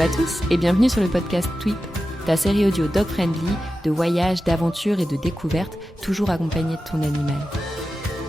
Hello à tous et bienvenue sur le podcast Tweep, ta série audio dog-friendly de voyages, d'aventures et de découvertes, toujours accompagnée de ton animal.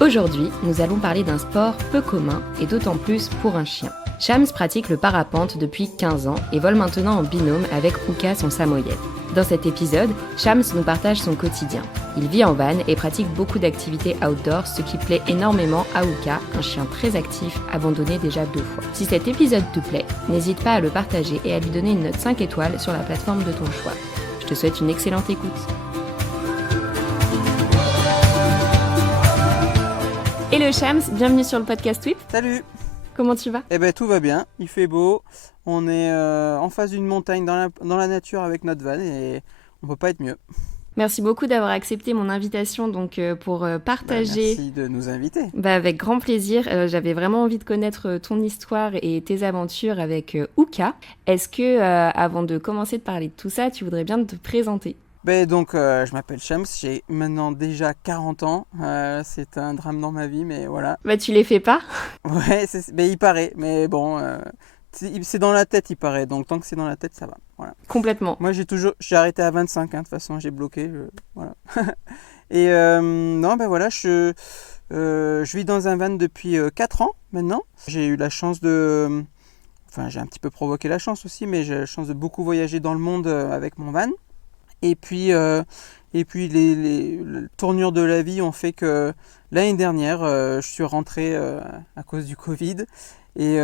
Aujourd'hui, nous allons parler d'un sport peu commun et d'autant plus pour un chien. Shams pratique le parapente depuis 15 ans et vole maintenant en binôme avec Uka, son samoyed. Dans cet épisode, Shams nous partage son quotidien. Il vit en van et pratique beaucoup d'activités outdoor, ce qui plaît énormément à Uka, un chien très actif, abandonné déjà 2 fois. Si cet épisode te plaît, n'hésite pas à le partager et à lui donner une note 5 étoiles sur la plateforme de ton choix. Je te souhaite une excellente écoute. Hello Shams, bienvenue sur le podcast Tweep. Salut. Comment tu vas ? Eh ben tout va bien, il fait beau, on est en face d'une montagne dans la nature avec notre van et on peut pas être mieux. Merci beaucoup d'avoir accepté mon invitation pour partager. Merci de nous inviter. Avec grand plaisir. J'avais vraiment envie de connaître ton histoire et tes aventures avec Uka. Est-ce que, avant de commencer de parler de tout ça, tu voudrais bien te présenter ? Je m'appelle Shams, j'ai maintenant déjà 40 ans. C'est un drame dans ma vie, mais voilà. Tu les fais pas ? Ouais, il paraît, mais bon, c'est dans la tête, il paraît. Donc tant que c'est dans la tête, ça va. Voilà. Complètement. Moi, j'ai arrêté à 25, de toute façon, j'ai bloqué. Voilà. Et je vis dans un van depuis 4 ans maintenant. J'ai eu la chance j'ai un petit peu provoqué la chance aussi, mais j'ai la chance de beaucoup voyager dans le monde avec mon van. Et puis les tournures de la vie ont fait que l'année dernière, je suis rentré à cause du Covid et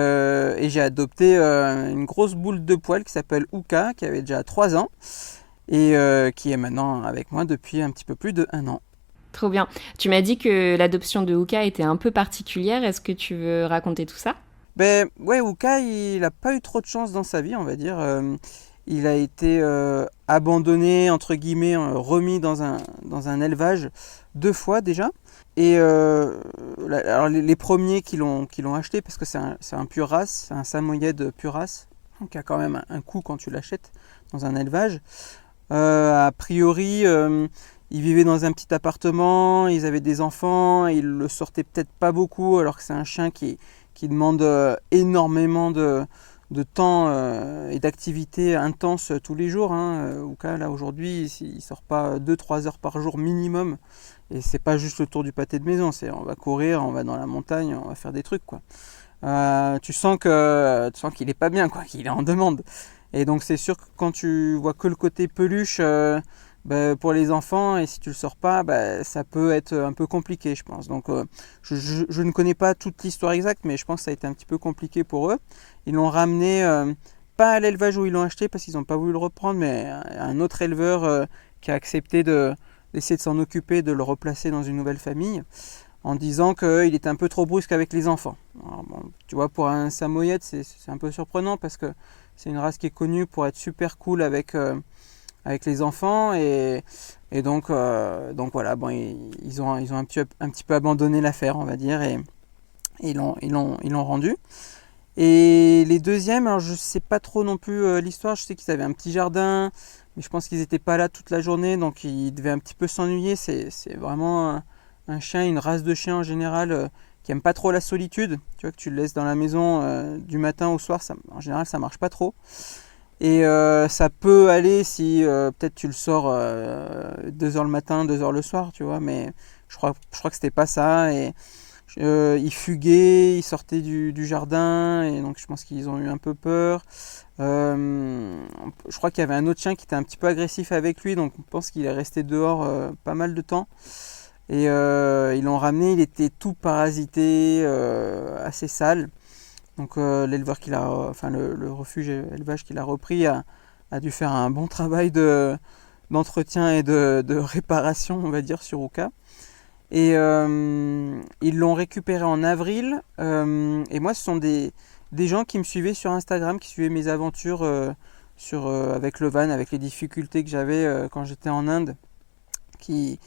j'ai adopté une grosse boule de poil qui s'appelle Uka, qui avait déjà 3 ans et qui est maintenant avec moi depuis un petit peu plus de 1 an. Trop bien. Tu m'as dit que l'adoption de Uka était un peu particulière. Est-ce que tu veux raconter tout ça ? Uka, il n'a pas eu trop de chance dans sa vie, on va dire. Il a été abandonné, entre guillemets, remis dans un élevage 2 fois déjà. Et alors les premiers qui l'ont acheté, parce que c'est un pur race, c'est un samoyed pur race, donc il y a quand même un coût quand tu l'achètes dans un élevage. A priori, ils vivaient dans un petit appartement, ils avaient des enfants, ils le sortaient peut-être pas beaucoup, alors que c'est un chien qui demande énormément de temps et d'activité intense tous les jours. Uka, là aujourd'hui, il ne sort pas 2-3 heures par jour minimum. Et c'est pas juste le tour du pâté de maison, on va courir, on va dans la montagne, on va faire des trucs, quoi. Tu sens qu'il est pas bien, quoi, qu'il est en demande. Et donc c'est sûr que quand tu vois que le côté peluche pour les enfants, et si tu le sors pas, ça peut être un peu compliqué, je pense. Donc je ne connais pas toute l'histoire exacte, mais je pense que ça a été un petit peu compliqué pour eux. Ils l'ont ramené, pas à l'élevage où ils l'ont acheté, parce qu'ils n'ont pas voulu le reprendre, mais à un autre éleveur qui a accepté d'essayer de s'en occuper, de le replacer dans une nouvelle famille, en disant qu'il était un peu trop brusque avec les enfants. Alors, tu vois, pour un samoyed, c'est un peu surprenant, parce que c'est une race qui est connue pour être super cool avec les enfants, et donc voilà, ils ont un petit peu abandonné l'affaire, on va dire, et ils l'ont rendu. Et les deuxièmes, alors je ne sais pas trop non plus l'histoire, je sais qu'ils avaient un petit jardin, mais je pense qu'ils n'étaient pas là toute la journée, donc ils devaient un petit peu s'ennuyer. C'est vraiment un chien, une race de chien en général qui n'aime pas trop la solitude. Tu vois, que tu le laisses dans la maison du matin au soir, en général ça ne marche pas trop. Et ça peut aller si peut-être tu le sors 2h le matin, 2h le soir, tu vois, mais je crois que c'était pas ça. Et il fuguait, il sortait du jardin, et donc je pense qu'ils ont eu un peu peur. Je crois qu'il y avait un autre chien qui était un petit peu agressif avec lui, donc on pense qu'il est resté dehors pas mal de temps. Et ils l'ont ramené, il était tout parasité, assez sale. Donc l'éleveur le refuge élevage qu'il a repris a dû faire un bon travail d'entretien et de réparation, on va dire, sur Uka. Et ils l'ont récupéré en avril. Et moi, ce sont des gens qui me suivaient sur Instagram, qui suivaient mes aventures avec le van, avec les difficultés que j'avais quand j'étais en Inde, qui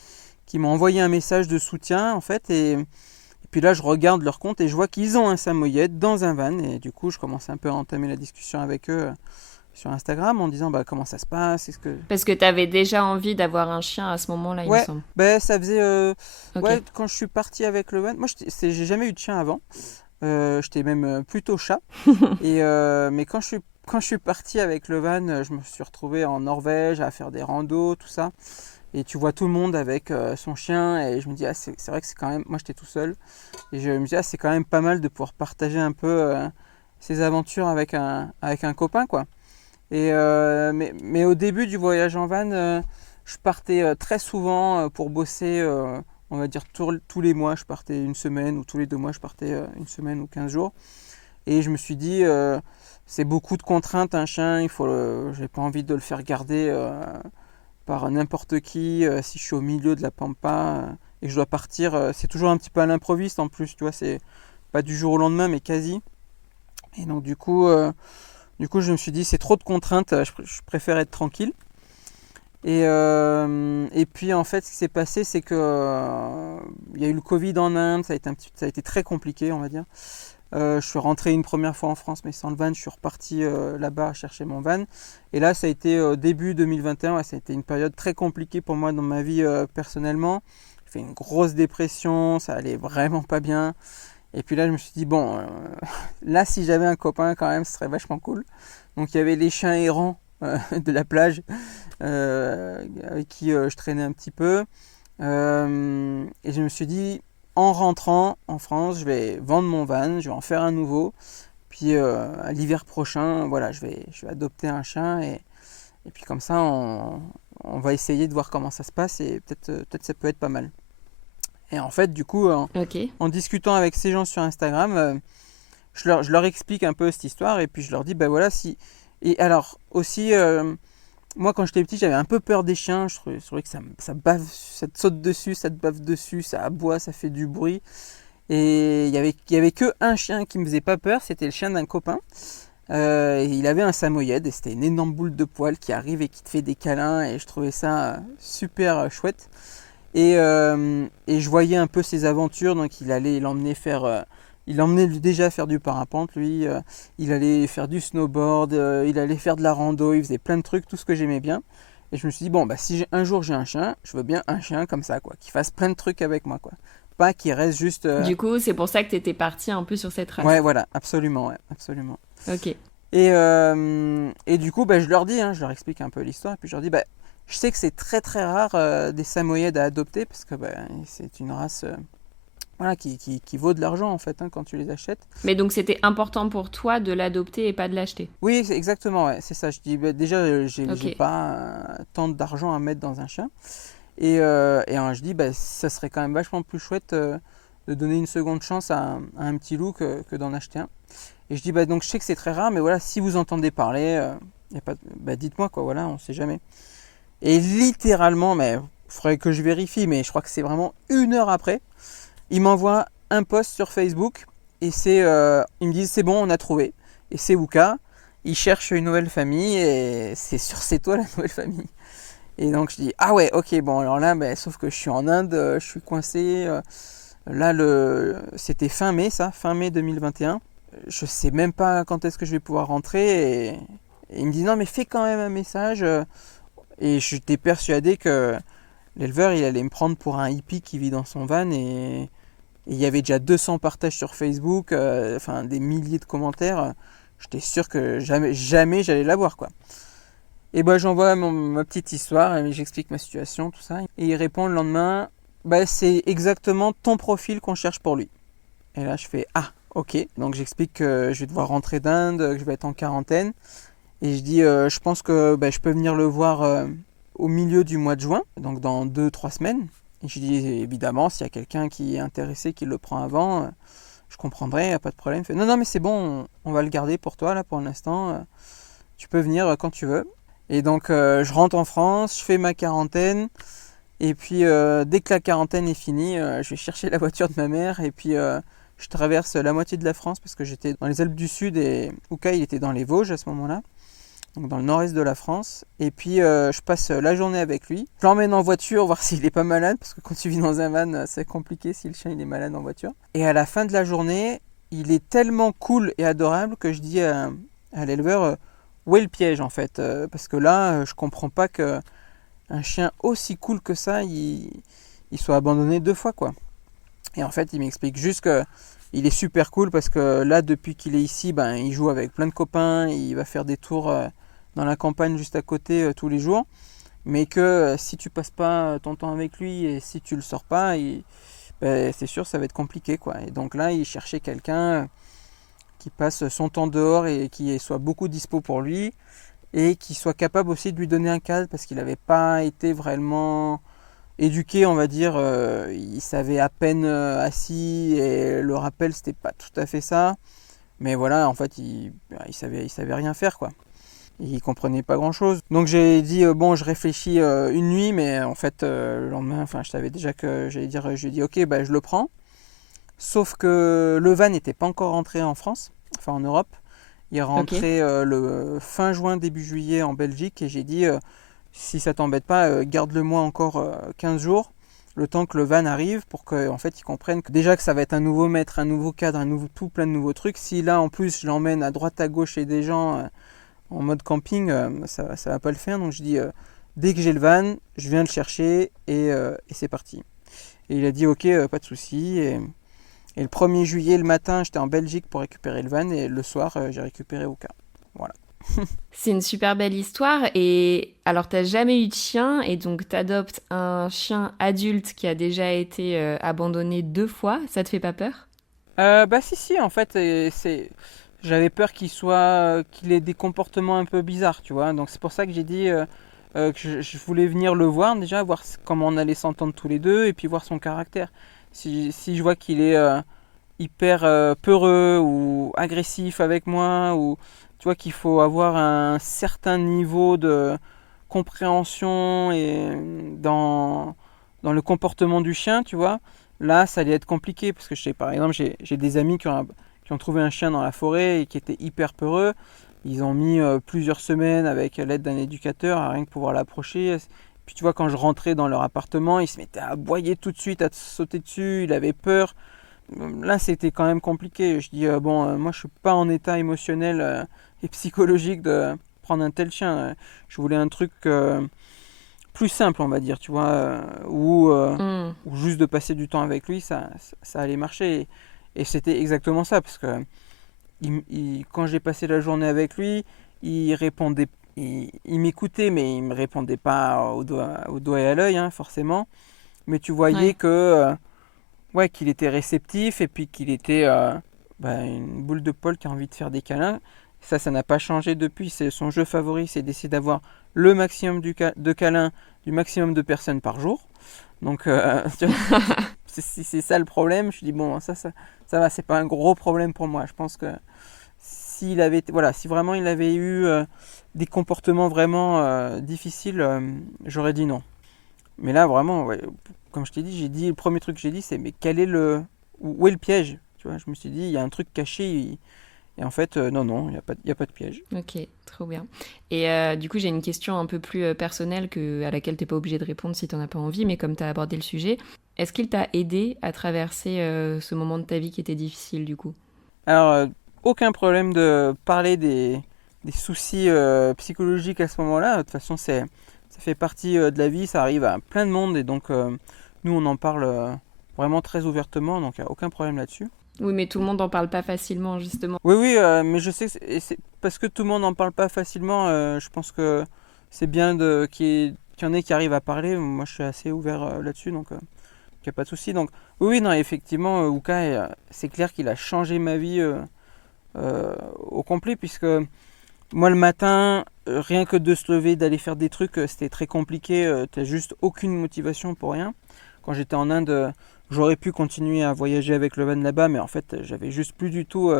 m'ont envoyé un message de soutien, en fait. Et puis là, je regarde leur compte et je vois qu'ils ont un samoyed dans un van. Et du coup, je commence un peu à entamer la discussion avec eux sur Instagram en disant comment ça se passe. Parce que tu avais déjà envie d'avoir un chien à ce moment-là, il me semble. Ça faisait... Okay. Quand je suis parti avec le van... Moi, j'ai jamais eu de chien avant. J'étais même plutôt chat. Mais quand je suis parti avec le van, je me suis retrouvé en Norvège à faire des randos, tout ça. Et tu vois tout le monde avec son chien. Et je me dis, ah, c'est vrai que c'est quand même... Moi, j'étais tout seul. Et je me dis, ah, c'est quand même pas mal de pouvoir partager un peu ces aventures avec un copain, quoi. Mais au début du voyage en van, je partais très souvent pour bosser, on va dire tous les mois, je partais une semaine, ou tous les 2 mois, je partais une semaine ou 15 jours. Et je me suis dit, c'est beaucoup de contraintes, un chien, j'ai pas envie de le faire garder par n'importe qui, si je suis au milieu de la pampa et que je dois partir. C'est toujours un petit peu à l'improviste en plus, tu vois, c'est pas du jour au lendemain, mais quasi. Et donc du coup, je me suis dit, c'est trop de contraintes, je préfère être tranquille. Et puis, en fait, ce qui s'est passé, c'est que il y a eu le Covid en Inde, ça a été très compliqué, on va dire. Je suis rentré une première fois en France, mais sans le van. Je suis reparti là-bas chercher mon van. Et là, ça a été début 2021. Ouais, ça a été une période très compliquée pour moi dans ma vie personnellement. J'ai fait une grosse dépression, ça allait vraiment pas bien. Et puis là, je me suis dit, bon, là, si j'avais un copain, quand même, ce serait vachement cool. Donc, il y avait les chiens errants de la plage avec qui je traînais un petit peu. Et je me suis dit, en rentrant en France, je vais vendre mon van, je vais en faire un nouveau. Puis à l'hiver prochain, voilà, je vais adopter un chien. Et puis comme ça, on va essayer de voir comment ça se passe. Et peut-être ça peut être pas mal. Et en fait, du coup, en discutant avec ces gens sur Instagram, je leur explique un peu cette histoire. Et puis je leur dis, ben voilà, si... Et alors aussi, moi quand j'étais petit, j'avais un peu peur des chiens. Je trouvais que ça bave, ça te saute dessus, ça te bave dessus, ça aboie, ça fait du bruit. Et il y avait que un chien qui me faisait pas peur, c'était le chien d'un copain. Il avait un samoyède et c'était une énorme boule de poils qui arrive et qui te fait des câlins. Et je trouvais ça super chouette. Et je voyais un peu ses aventures, donc il l'emmenait faire... il l'emmenait déjà faire du parapente, lui. Il allait faire du snowboard, il allait faire de la rando, il faisait plein de trucs, tout ce que j'aimais bien. Et je me suis dit, bon, bah, si un jour j'ai un chien, je veux bien un chien comme ça, quoi, qui fasse plein de trucs avec moi, quoi. Pas qui reste juste... Du coup, c'est pour ça que tu étais parti un peu sur cette race. Ouais, voilà, absolument, ouais, absolument. Ok. Et du coup, bah, je leur dis, je leur explique un peu l'histoire, et puis je leur dis, bah, je sais que c'est très très rare des samoyèdes à adopter, parce que bah, c'est une race voilà, qui vaut de l'argent en fait quand tu les achètes. Mais donc c'était important pour toi de l'adopter et pas de l'acheter. Oui, exactement, ouais, c'est ça. Je dis, bah, déjà, j'ai Ok. pas tant d'argent à mettre dans un chien. Et je dis, bah, ça serait quand même vachement plus chouette de donner une seconde chance à un petit loup que d'en acheter un. Et je dis, bah, donc je sais que c'est très rare, mais voilà, si vous entendez parler, dites-moi, quoi, voilà, on sait jamais. Et littéralement, mais il faudrait que je vérifie, mais je crois que c'est vraiment 1 heure après, il m'envoie un post sur Facebook et ils me disent, c'est bon, on a trouvé. Et c'est Wooka, il cherche une nouvelle famille et c'est toi la nouvelle famille. Et donc je dis, ah ouais, ok, bon, alors là, sauf que je suis en Inde, je suis coincé. Là, c'était fin mai 2021. Je sais même pas quand est-ce que je vais pouvoir rentrer. Et il me dit, non, mais fais quand même un message. Et j'étais persuadé que l'éleveur, il allait me prendre pour un hippie qui vit dans son van. Et il y avait déjà 200 partages sur Facebook, des milliers de commentaires. J'étais sûr que jamais j'allais l'avoir, quoi. Et j'envoie ma petite histoire, et j'explique ma situation, tout ça. Et il répond le lendemain, c'est exactement ton profil qu'on cherche pour lui. Et là je fais, ah, ok. Donc j'explique que je vais devoir rentrer d'Inde, que je vais être en quarantaine. Et je dis, je pense que je peux venir le voir au milieu du mois de juin, donc dans 2-3 semaines. Et je dis, évidemment, s'il y a quelqu'un qui est intéressé, qui le prend avant, je comprendrai, il n'y a pas de problème. Il fait, non, mais c'est bon, on va le garder pour toi, là, pour l'instant. Tu peux venir quand tu veux. Et donc, je rentre en France, je fais ma quarantaine. Et puis, dès que la quarantaine est finie, je vais chercher la voiture de ma mère. Et puis, je traverse la moitié de la France parce que j'étais dans les Alpes du Sud et Wooka, il était dans les Vosges à ce moment-là. Donc dans le nord-est de la France. Et puis, je passe la journée avec lui. Je l'emmène en voiture, voir s'il n'est pas malade. Parce que quand tu vis dans un van, c'est compliqué si le chien il est malade en voiture. Et à la fin de la journée, il est tellement cool et adorable que je dis à l'éleveur... où est le piège en fait, parce que là je comprends pas que un chien aussi cool que ça il soit abandonné 2 fois, quoi. Et en fait il m'explique juste que il est super cool parce que là, depuis qu'il est ici, ben, il joue avec plein de copains, il va faire des tours dans la campagne juste à côté tous les jours. Mais que si tu passes pas ton temps avec lui et si tu le sors pas, ben, c'est sûr ça va être compliqué, quoi. Et donc là, il cherchait quelqu'un qui passe son temps dehors et qui soit beaucoup dispo pour lui et qui soit capable aussi de lui donner un cadre parce qu'il n'avait pas été vraiment éduqué, on va dire. Il savait à peine assis et le rappel, c'était pas tout à fait ça. Mais voilà, en fait, il savait rien faire, quoi. Il comprenait pas grand chose. Donc j'ai dit bon, je réfléchis une nuit, mais en fait le lendemain, enfin je savais déjà que j'allais dire, j'ai dit ok, bah je le prends. Sauf que le van n'était pas encore rentré en France, enfin en Europe. Il est rentré le fin juin, début juillet en Belgique et j'ai dit si ça t'embête pas, garde-le moi encore 15 jours, le temps que le van arrive pour qu'en fait ils comprennent que déjà que ça va être un nouveau maître, un nouveau cadre, un nouveau tout plein de nouveaux trucs. Si là en plus je l'emmène à droite à gauche chez des gens en mode camping, ça va pas le faire. Donc je dis dès que j'ai le van, je viens le chercher et c'est parti. Et il a dit ok, pas de souci. Et le 1er juillet, le matin, j'étais en Belgique pour récupérer le van et le soir, j'ai récupéré Oka. Voilà. C'est une super belle histoire. Et alors, t'as jamais eu de chien et donc t'adoptes un chien adulte qui a déjà été abandonné 2 fois. Ça te fait pas peur? Bah si, en fait, j'avais peur qu'il ait des comportements un peu bizarres, tu vois. Donc c'est pour ça que j'ai dit que je voulais venir le voir déjà, voir comment on allait s'entendre tous les deux et puis voir son caractère. Si je vois qu'il est hyper peureux ou agressif avec moi, ou tu vois qu'il faut avoir un certain niveau de compréhension et dans le comportement du chien, tu vois, là ça allait être compliqué parce que je sais, par exemple, j'ai des amis qui ont trouvé un chien dans la forêt et qui étaient hyper peureux. Ils ont mis plusieurs semaines avec l'aide d'un éducateur à rien que pouvoir l'approcher. Puis tu vois, quand je rentrais dans leur appartement, il se mettait à aboyer tout de suite, à sauter dessus, il avait peur. Là, c'était quand même compliqué. Je dis, bon, moi, je suis pas en état émotionnel et psychologique de prendre un tel chien. Je voulais un truc plus simple, on va dire, tu vois, ou juste de passer du temps avec lui, ça allait marcher. Et c'était exactement ça, parce que quand j'ai passé la journée avec lui, il répondait, il m'écoutait, mais il me répondait pas au doigt et à l'œil, hein, forcément. Mais tu voyais Ouais. que ouais, qu'il était réceptif et puis qu'il était une boule de poil qui a envie de faire des câlins. Ça n'a pas changé depuis. C'est son jeu favori, c'est d'essayer d'avoir le maximum de câlins du maximum de personnes par jour. Donc, c'est ça le problème. Je dis, bon, ça va, c'est pas un gros problème pour moi. Je pense que si vraiment il avait eu des comportements vraiment difficiles, j'aurais dit non. Mais là, vraiment, ouais, comme je t'ai dit, le premier truc que j'ai dit, c'est mais où est le piège? Tu vois, je me suis dit, il y a un truc caché. Et en fait, non, il y a pas de piège. Ok, trop bien. Et du coup, j'ai une question un peu plus personnelle à laquelle t'es pas obligé de répondre si t'en as pas envie, mais comme t'as abordé le sujet, est-ce qu'il t'a aidé à traverser ce moment de ta vie qui était difficile du coup? Alors, aucun problème de parler des soucis psychologiques à ce moment-là. De toute façon, ça fait partie de la vie, ça arrive à plein de monde. Et donc, nous, on en parle vraiment très ouvertement, donc il n'y a aucun problème là-dessus. Oui, mais tout le monde n'en parle pas facilement, justement. Oui, mais je sais que c'est parce que tout le monde n'en parle pas facilement. Je pense que c'est bien qu'il y en ait qui arrivent à parler. Moi, je suis assez ouvert là-dessus, donc il n'y a pas de souci. Donc, oui, non, effectivement, Uka, c'est clair qu'il a changé ma vie au complet, puisque moi, le matin, rien que de se lever, d'aller faire des trucs, c'était très compliqué. T'as juste aucune motivation pour rien. Quand j'étais en Inde, j'aurais pu continuer à voyager avec le van là-bas, mais en fait, j'avais juste plus du tout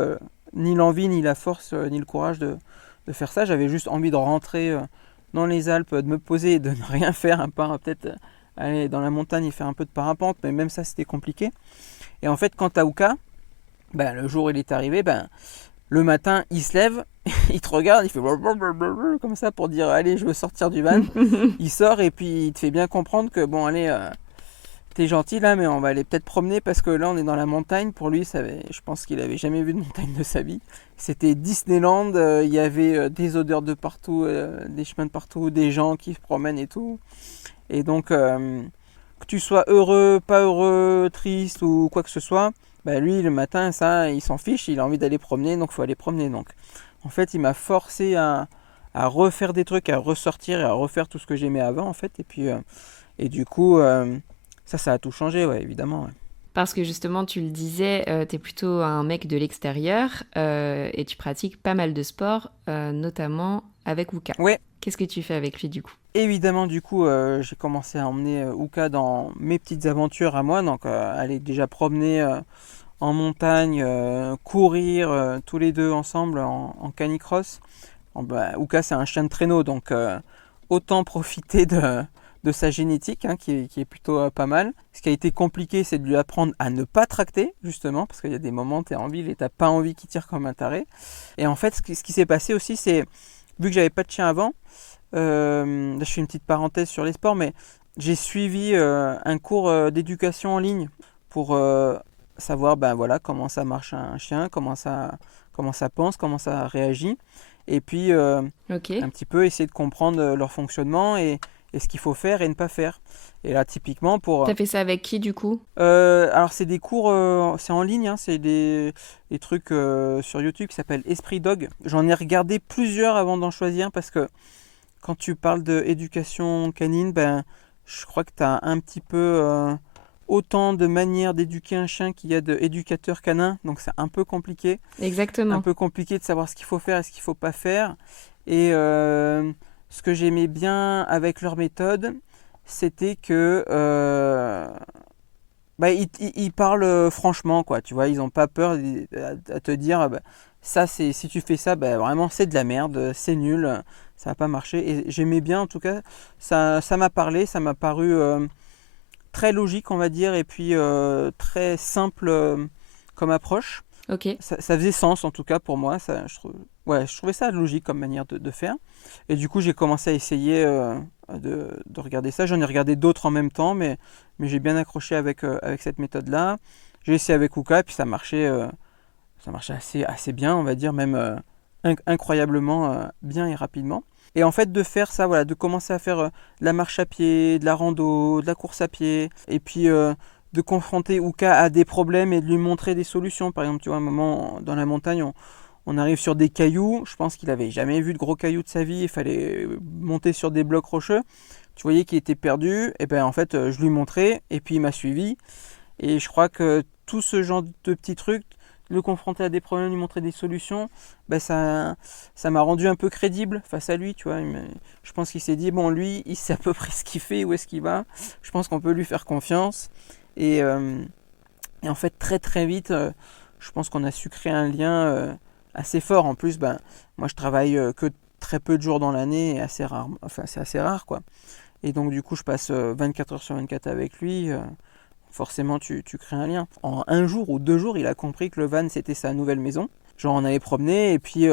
ni l'envie, ni la force, ni le courage de faire ça. J'avais juste envie de rentrer dans les Alpes, de me poser et de ne rien faire, à part peut-être aller dans la montagne et faire un peu de parapente, mais même ça, c'était compliqué. Et en fait, quant à Uka, le jour où il est arrivé, le matin, il se lève, il te regarde, il fait comme ça pour dire allez, je veux sortir du van. Il sort et puis il te fait bien comprendre que bon, allez, t'es gentil là, mais on va aller peut-être promener parce que là, on est dans la montagne. Pour lui, je pense qu'il avait jamais vu de montagne de sa vie. C'était Disneyland, il y avait des odeurs de partout, des chemins de partout, des gens qui se promènent et tout. Et donc, que tu sois heureux, pas heureux, triste ou quoi que ce soit, Bah lui, le matin, ça, il s'en fiche, il a envie d'aller promener, donc il faut aller promener. Donc, en fait, il m'a forcé à refaire des trucs, à ressortir et à refaire tout ce que j'aimais avant, en fait. Et puis, et du coup, ça a tout changé, ouais, évidemment. Ouais. Parce que justement, tu le disais, t'es plutôt un mec de l'extérieur et tu pratiques pas mal de sports, notamment avec Uka. Ouais, Qu'est-ce que tu fais avec lui du coup? évidemment, du coup, j'ai commencé à emmener Uka dans mes petites aventures à moi. Donc, aller déjà promener en montagne, courir tous les deux ensemble en canicross. Uka, c'est un chien de traîneau, donc autant profiter de sa génétique, hein, qui est plutôt pas mal. Ce qui a été compliqué, c'est de lui apprendre à ne pas tracter, justement, parce qu'il y a des moments, tu es en ville et tu n'as pas envie qu'il tire comme un taré. Et en fait, ce qui s'est passé aussi, c'est, vu que j'avais pas de chien avant, là je fais une petite parenthèse sur les sports, mais j'ai suivi un cours d'éducation en ligne pour savoir ben, voilà, comment ça marche un chien, comment ça pense, comment ça réagit. Et puis Ok. un petit peu essayer de comprendre leur fonctionnement et ce qu'il faut faire et ne pas faire. Et là, typiquement, T'as fait ça avec qui du coup? alors c'est des cours, c'est en ligne, hein, c'est des trucs sur YouTube qui s'appellent Esprit Dog. J'en ai regardé plusieurs avant d'en choisir parce que quand tu parles d'éducation canine, ben, je crois que tu as un petit peu autant de manières d'éduquer un chien qu'il y a d'éducateurs canins. Donc c'est un peu compliqué. Un Exactement. peu compliqué de savoir ce qu'il faut faire et ce qu'il ne faut pas faire. Et ce que j'aimais bien avec leur méthode, c'était que bah, ils parlent franchement, quoi. Tu vois, ils n'ont pas peur à te dire, bah, ça, c'est, si tu fais ça, bah, vraiment, c'est de la merde, c'est nul, ça va pas marcher. Et j'aimais bien, en tout cas, ça m'a parlé, ça m'a paru très logique, on va dire, et puis très simple comme approche. Ok. Ça faisait sens en tout cas pour moi. Ouais, je trouvais ça logique comme manière de faire. Et du coup, j'ai commencé à essayer de regarder ça. J'en ai regardé d'autres en même temps, mais j'ai bien accroché avec cette méthode-là. J'ai essayé avec Uka, et puis ça marchait assez bien, on va dire, même incroyablement bien et rapidement. Et en fait, de faire ça, voilà, de commencer à faire de la marche à pied, de la rando, de la course à pied, et puis de confronter Uka à des problèmes et de lui montrer des solutions. Par exemple, tu vois, un moment dans la montagne, on arrive sur des cailloux. Je pense qu'il n'avait jamais vu de gros cailloux de sa vie. Il fallait monter sur des blocs rocheux. Tu voyais qu'il était perdu. Et ben en fait, je lui montrais et puis il m'a suivi. Et je crois que tout ce genre de petits trucs, le confronter à des problèmes, lui montrer des solutions, ben ça m'a rendu un peu crédible face à lui. Tu vois, je pense qu'il s'est dit bon, lui, il sait à peu près ce qu'il fait, où est-ce qu'il va. Je pense qu'on peut lui faire confiance. Et, euh, et en fait, très très vite, je pense qu'on a su créer un lien assez fort. En plus, ben, moi je travaille que très peu de jours dans l'année et assez rare. Enfin, c'est assez rare quoi. Et donc, du coup, je passe 24 heures sur 24 avec lui. Forcément, tu crées un lien. En un jour ou 2 jours, il a compris que le van c'était sa nouvelle maison. Genre, on allait promener et puis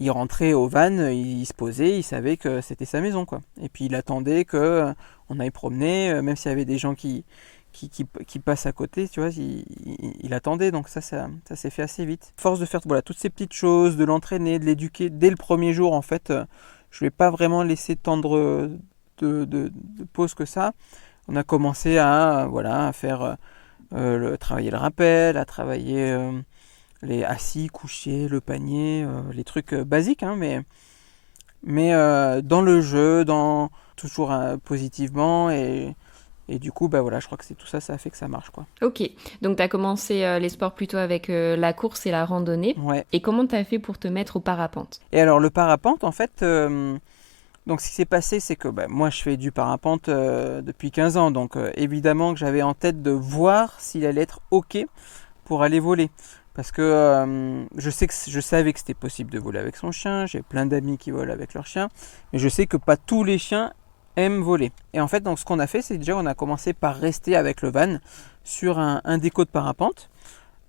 il rentrait au van, il se posait, il savait que c'était sa maison quoi. Et puis il attendait que on aille promener, même s'il y avait des gens qui passent à côté, tu vois, il attendait, donc ça s'est fait assez vite. Force de faire voilà, toutes ces petites choses, de l'entraîner, de l'éduquer dès le premier jour, en fait, je ne vais pas vraiment laisser tendre de pause que ça. On a commencé à faire travailler le rappel, à travailler les assis, couchés, le panier, les trucs basiques, hein, mais dans le jeu, toujours positivement et du coup, bah voilà, je crois que c'est tout ça, ça a fait que ça marche, quoi. Ok. Donc t'as commencé les sports plutôt avec la course et la randonnée. Ouais. Et comment t'as fait pour te mettre au parapente? Et alors le parapente, en fait, donc ce qui s'est passé, c'est que bah, moi je fais du parapente depuis 15 ans, donc évidemment que j'avais en tête de voir s'il allait être ok pour aller voler. Parce que je savais que c'était possible de voler avec son chien, j'ai plein d'amis qui volent avec leur chien, mais je sais que pas tous les chiens aiment voler. Et en fait, donc, ce qu'on a fait, c'est déjà on a commencé par rester avec le van sur un déco de parapente.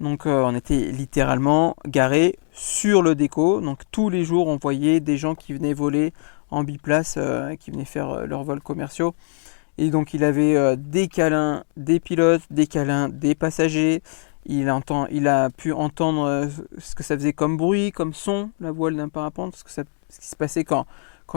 Donc on était littéralement garé sur le déco. Donc tous les jours, on voyait des gens qui venaient voler en biplace, qui venaient faire leurs vols commerciaux. Et donc il avait des câlins des pilotes, des câlins des passagers. Il a pu entendre ce que ça faisait comme bruit, comme son, la voile d'un parapente, ce qui se passait quand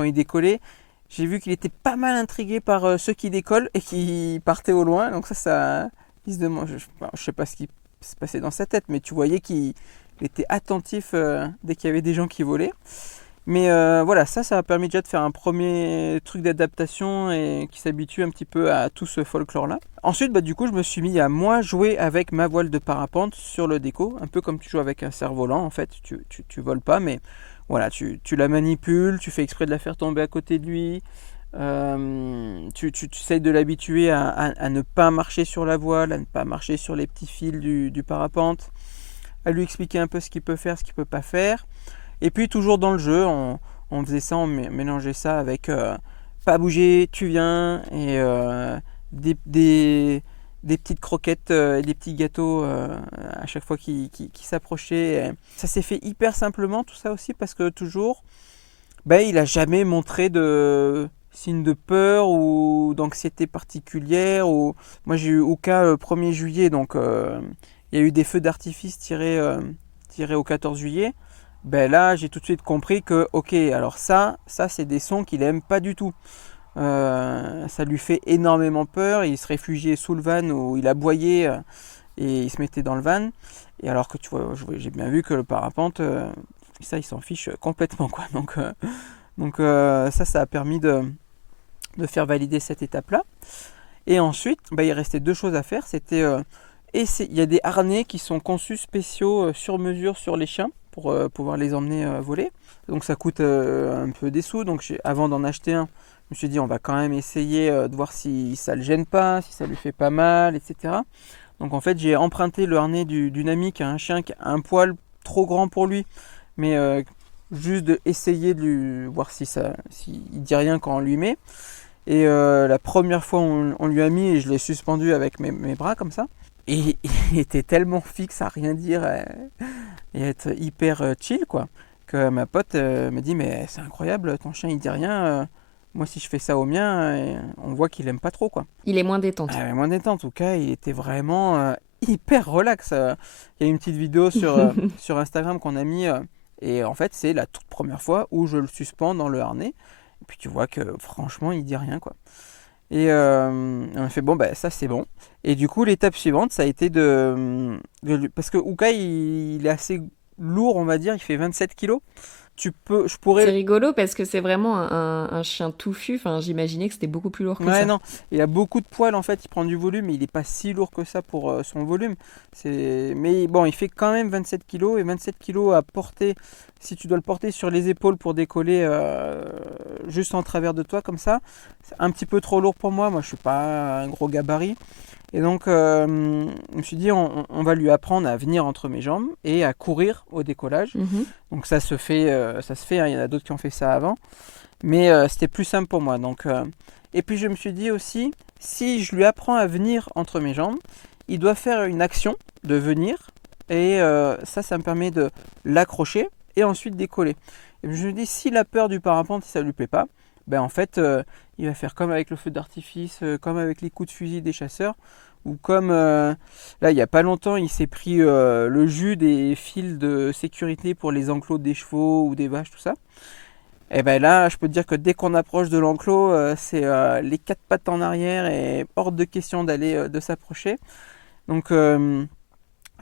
il décollait. J'ai vu qu'il était pas mal intrigué par ceux qui décollent et qui partaient au loin. Donc il se demande, je sais pas ce qu'il se passait dans sa tête, mais tu voyais qu'il était attentif dès qu'il y avait des gens qui volaient. Mais voilà, ça a permis déjà de faire un premier truc d'adaptation et qui s'habitue un petit peu à tout ce folklore-là. Ensuite, du coup, je me suis mis à moi jouer avec ma voile de parapente sur le déco, un peu comme tu joues avec un cerf-volant. En fait, tu voles pas, mais voilà, tu la manipules, tu fais exprès de la faire tomber à côté de lui. Tu essayes de l'habituer à ne pas marcher sur la voile, à ne pas marcher sur les petits fils du parapente, à lui expliquer un peu ce qu'il peut faire, ce qu'il peut pas faire. Et puis toujours dans le jeu, on faisait ça, on mélangeait ça avec pas bouger, tu viens, et des petites croquettes et des petits gâteaux à chaque fois qui s'approchaient. Et ça s'est fait hyper simplement tout ça aussi parce que toujours, il n'a jamais montré de signe de peur ou d'anxiété particulière. Moi j'ai eu aucun le 1er juillet, donc il y a eu des feux d'artifice tirés au 14 juillet. Là j'ai tout de suite compris que ok, alors ça c'est des sons qu'il aime pas du tout. Ça lui fait énormément peur, il se réfugiait sous le van où il aboyait et il se mettait dans le van. Et alors que tu vois, j'ai bien vu que le parapente, ça il s'en fiche complètement quoi. Donc ça a permis de faire valider cette étape-là. Et ensuite, il restait 2 choses à faire. C'était il y a des harnais qui sont conçus spéciaux sur mesure sur les chiens pour pouvoir les emmener voler. Donc ça coûte un peu des sous. Donc avant d'en acheter un, je me suis dit on va quand même essayer de voir si ça le gêne pas, si ça lui fait pas mal, etc. Donc en fait j'ai emprunté le harnais d'une amie qui a un chien qui a un poil trop grand pour lui, mais juste d'essayer de lui voir s'il dit rien quand on lui met. Et la première fois on lui a mis et je l'ai suspendu avec mes bras comme ça. Et il était tellement fixe à rien dire et être hyper chill quoi, que ma pote me dit mais c'est incroyable, ton chien il dit rien, moi si je fais ça au mien, on voit qu'il aime pas trop quoi. Il est moins détente. Moins détente, en tout cas il était vraiment hyper relax. Il y a une petite vidéo sur Instagram qu'on a mis et en fait c'est la toute première fois où je le suspends dans le harnais et puis tu vois que franchement il dit rien quoi. Et on a fait ça c'est bon. Et du coup l'étape suivante ça a été parce que Ukai il est assez lourd on va dire, il fait 27 kilos. C'est rigolo parce que c'est vraiment un chien touffu. Enfin, j'imaginais que c'était beaucoup plus lourd que ça. Ouais, non, il a beaucoup de poils en fait, il prend du volume, mais il n'est pas si lourd que ça pour son volume. Mais bon, il fait quand même 27 kg et 27 kg à porter, si tu dois le porter sur les épaules pour décoller juste en travers de toi comme ça, c'est un petit peu trop lourd pour moi. Moi, je suis pas un gros gabarit. Et donc, je me suis dit, on va lui apprendre à venir entre mes jambes et à courir au décollage. Donc ça se fait, hein. Il y en a d'autres qui ont fait ça avant. Mais c'était plus simple pour moi. Donc, et puis je me suis dit aussi, si je lui apprends à venir entre mes jambes, il doit faire une action de venir. Et ça me permet de l'accrocher et ensuite décoller. Et je me dis, s'il a peur du parapente, si ça ne lui plaît pas, en fait, il va faire comme avec le feu d'artifice, comme avec les coups de fusil des chasseurs, ou comme là, il n'y a pas longtemps, il s'est pris le jus des fils de sécurité pour les enclos des chevaux ou des vaches, tout ça. Et là, je peux te dire que dès qu'on approche de l'enclos, c'est les 4 pattes en arrière et hors de question de s'approcher. Donc, je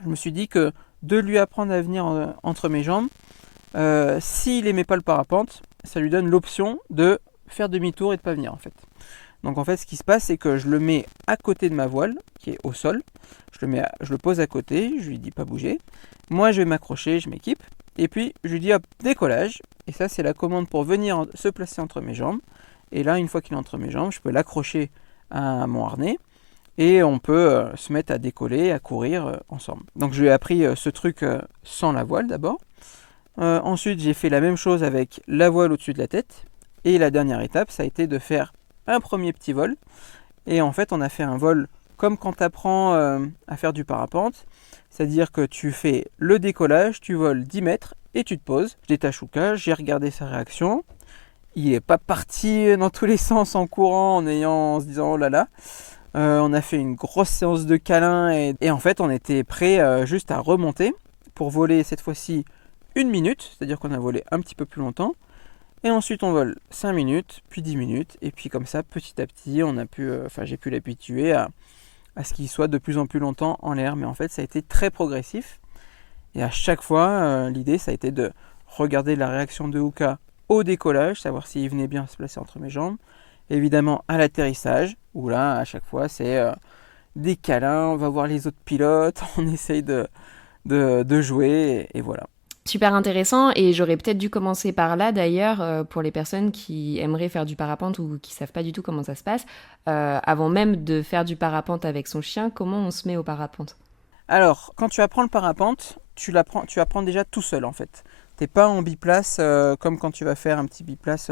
me suis dit que de lui apprendre à venir entre mes jambes, s'il n'aimait pas le parapente, ça lui donne l'option de faire demi-tour et de pas venir en fait. Donc en fait ce qui se passe c'est que je le mets à côté de ma voile qui est au sol, je le pose à côté, je lui dis pas bouger, moi je vais m'accrocher, je m'équipe et puis je lui dis hop décollage et ça c'est la commande pour venir se placer entre mes jambes et là une fois qu'il est entre mes jambes je peux l'accrocher à mon harnais et on peut se mettre à décoller, à courir ensemble. Donc je lui ai appris ce truc sans la voile d'abord. Ensuite j'ai fait la même chose avec la voile au-dessus de la tête. Et la dernière étape, ça a été de faire un premier petit vol. Et en fait, on a fait un vol comme quand tu apprends à faire du parapente. C'est-à-dire que tu fais le décollage, tu voles 10 mètres et tu te poses. Je détache Uka, j'ai regardé sa réaction. Il n'est pas parti dans tous les sens en courant, en se disant oh là là. On a fait une grosse séance de câlins et en fait, on était prêt juste à remonter pour voler cette fois-ci 1 minute. C'est-à-dire qu'on a volé un petit peu plus longtemps. Et ensuite on vole 5 minutes, puis 10 minutes, et puis comme ça petit à petit j'ai pu l'habituer à à ce qu'il soit de plus en plus longtemps en l'air. Mais en fait, ça a été très progressif. Et à chaque fois, l'idée, ça a été de regarder la réaction de Uka au décollage, savoir s'il venait bien se placer entre mes jambes. Évidemment, à l'atterrissage, où là, à chaque fois, c'est des câlins, on va voir les autres pilotes, on essaye de jouer, et voilà. Super intéressant, et j'aurais peut-être dû commencer par là d'ailleurs, pour les personnes qui aimeraient faire du parapente ou qui savent pas du tout comment ça se passe. Avant même de faire du parapente avec son chien, comment on se met au parapente ? Alors, quand tu apprends le parapente, tu apprends déjà tout seul en fait. Tu n'es pas en biplace comme quand tu vas faire un petit biplace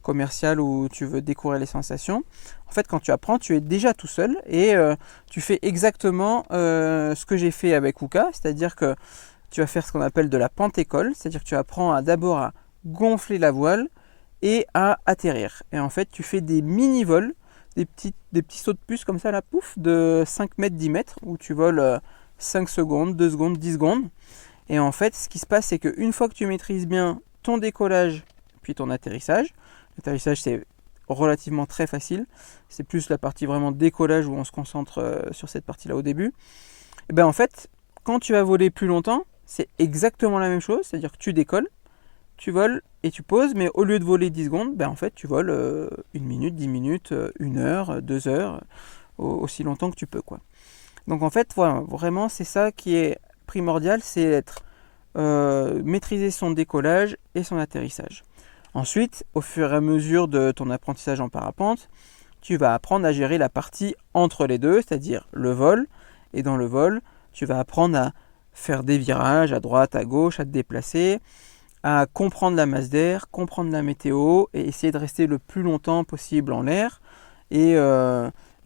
commercial où tu veux découvrir les sensations. En fait, quand tu apprends, tu es déjà tout seul et tu fais exactement ce que j'ai fait avec Uka, c'est-à-dire que tu vas faire ce qu'on appelle de la pente-école, c'est-à-dire que tu apprends d'abord à gonfler la voile et à atterrir. Et en fait, tu fais des mini-vols, des petits sauts de puce comme ça, là, pouf, de 5 mètres, 10 mètres, où tu voles 5 secondes, 2 secondes, 10 secondes. Et en fait, ce qui se passe, c'est qu'une fois que tu maîtrises bien ton décollage, puis ton atterrissage, l'atterrissage, c'est relativement très facile. C'est plus la partie vraiment décollage où on se concentre sur cette partie-là au début. Et ben en fait, quand tu vas voler plus longtemps, c'est exactement la même chose. C'est-à-dire que tu décolles, tu voles et tu poses, mais au lieu de voler 10 secondes, ben en fait, tu voles 1 minute, 10 minutes, 1 heure, 2 heures, aussi longtemps que tu peux, quoi. Donc en fait, voilà, vraiment, c'est ça qui est primordial, c'est maîtriser son décollage et son atterrissage. Ensuite, au fur et à mesure de ton apprentissage en parapente, tu vas apprendre à gérer la partie entre les deux, c'est-à-dire le vol. Et dans le vol, tu vas apprendre à faire des virages à droite, à gauche, à te déplacer, à comprendre la masse d'air, comprendre la météo et essayer de rester le plus longtemps possible en l'air. Et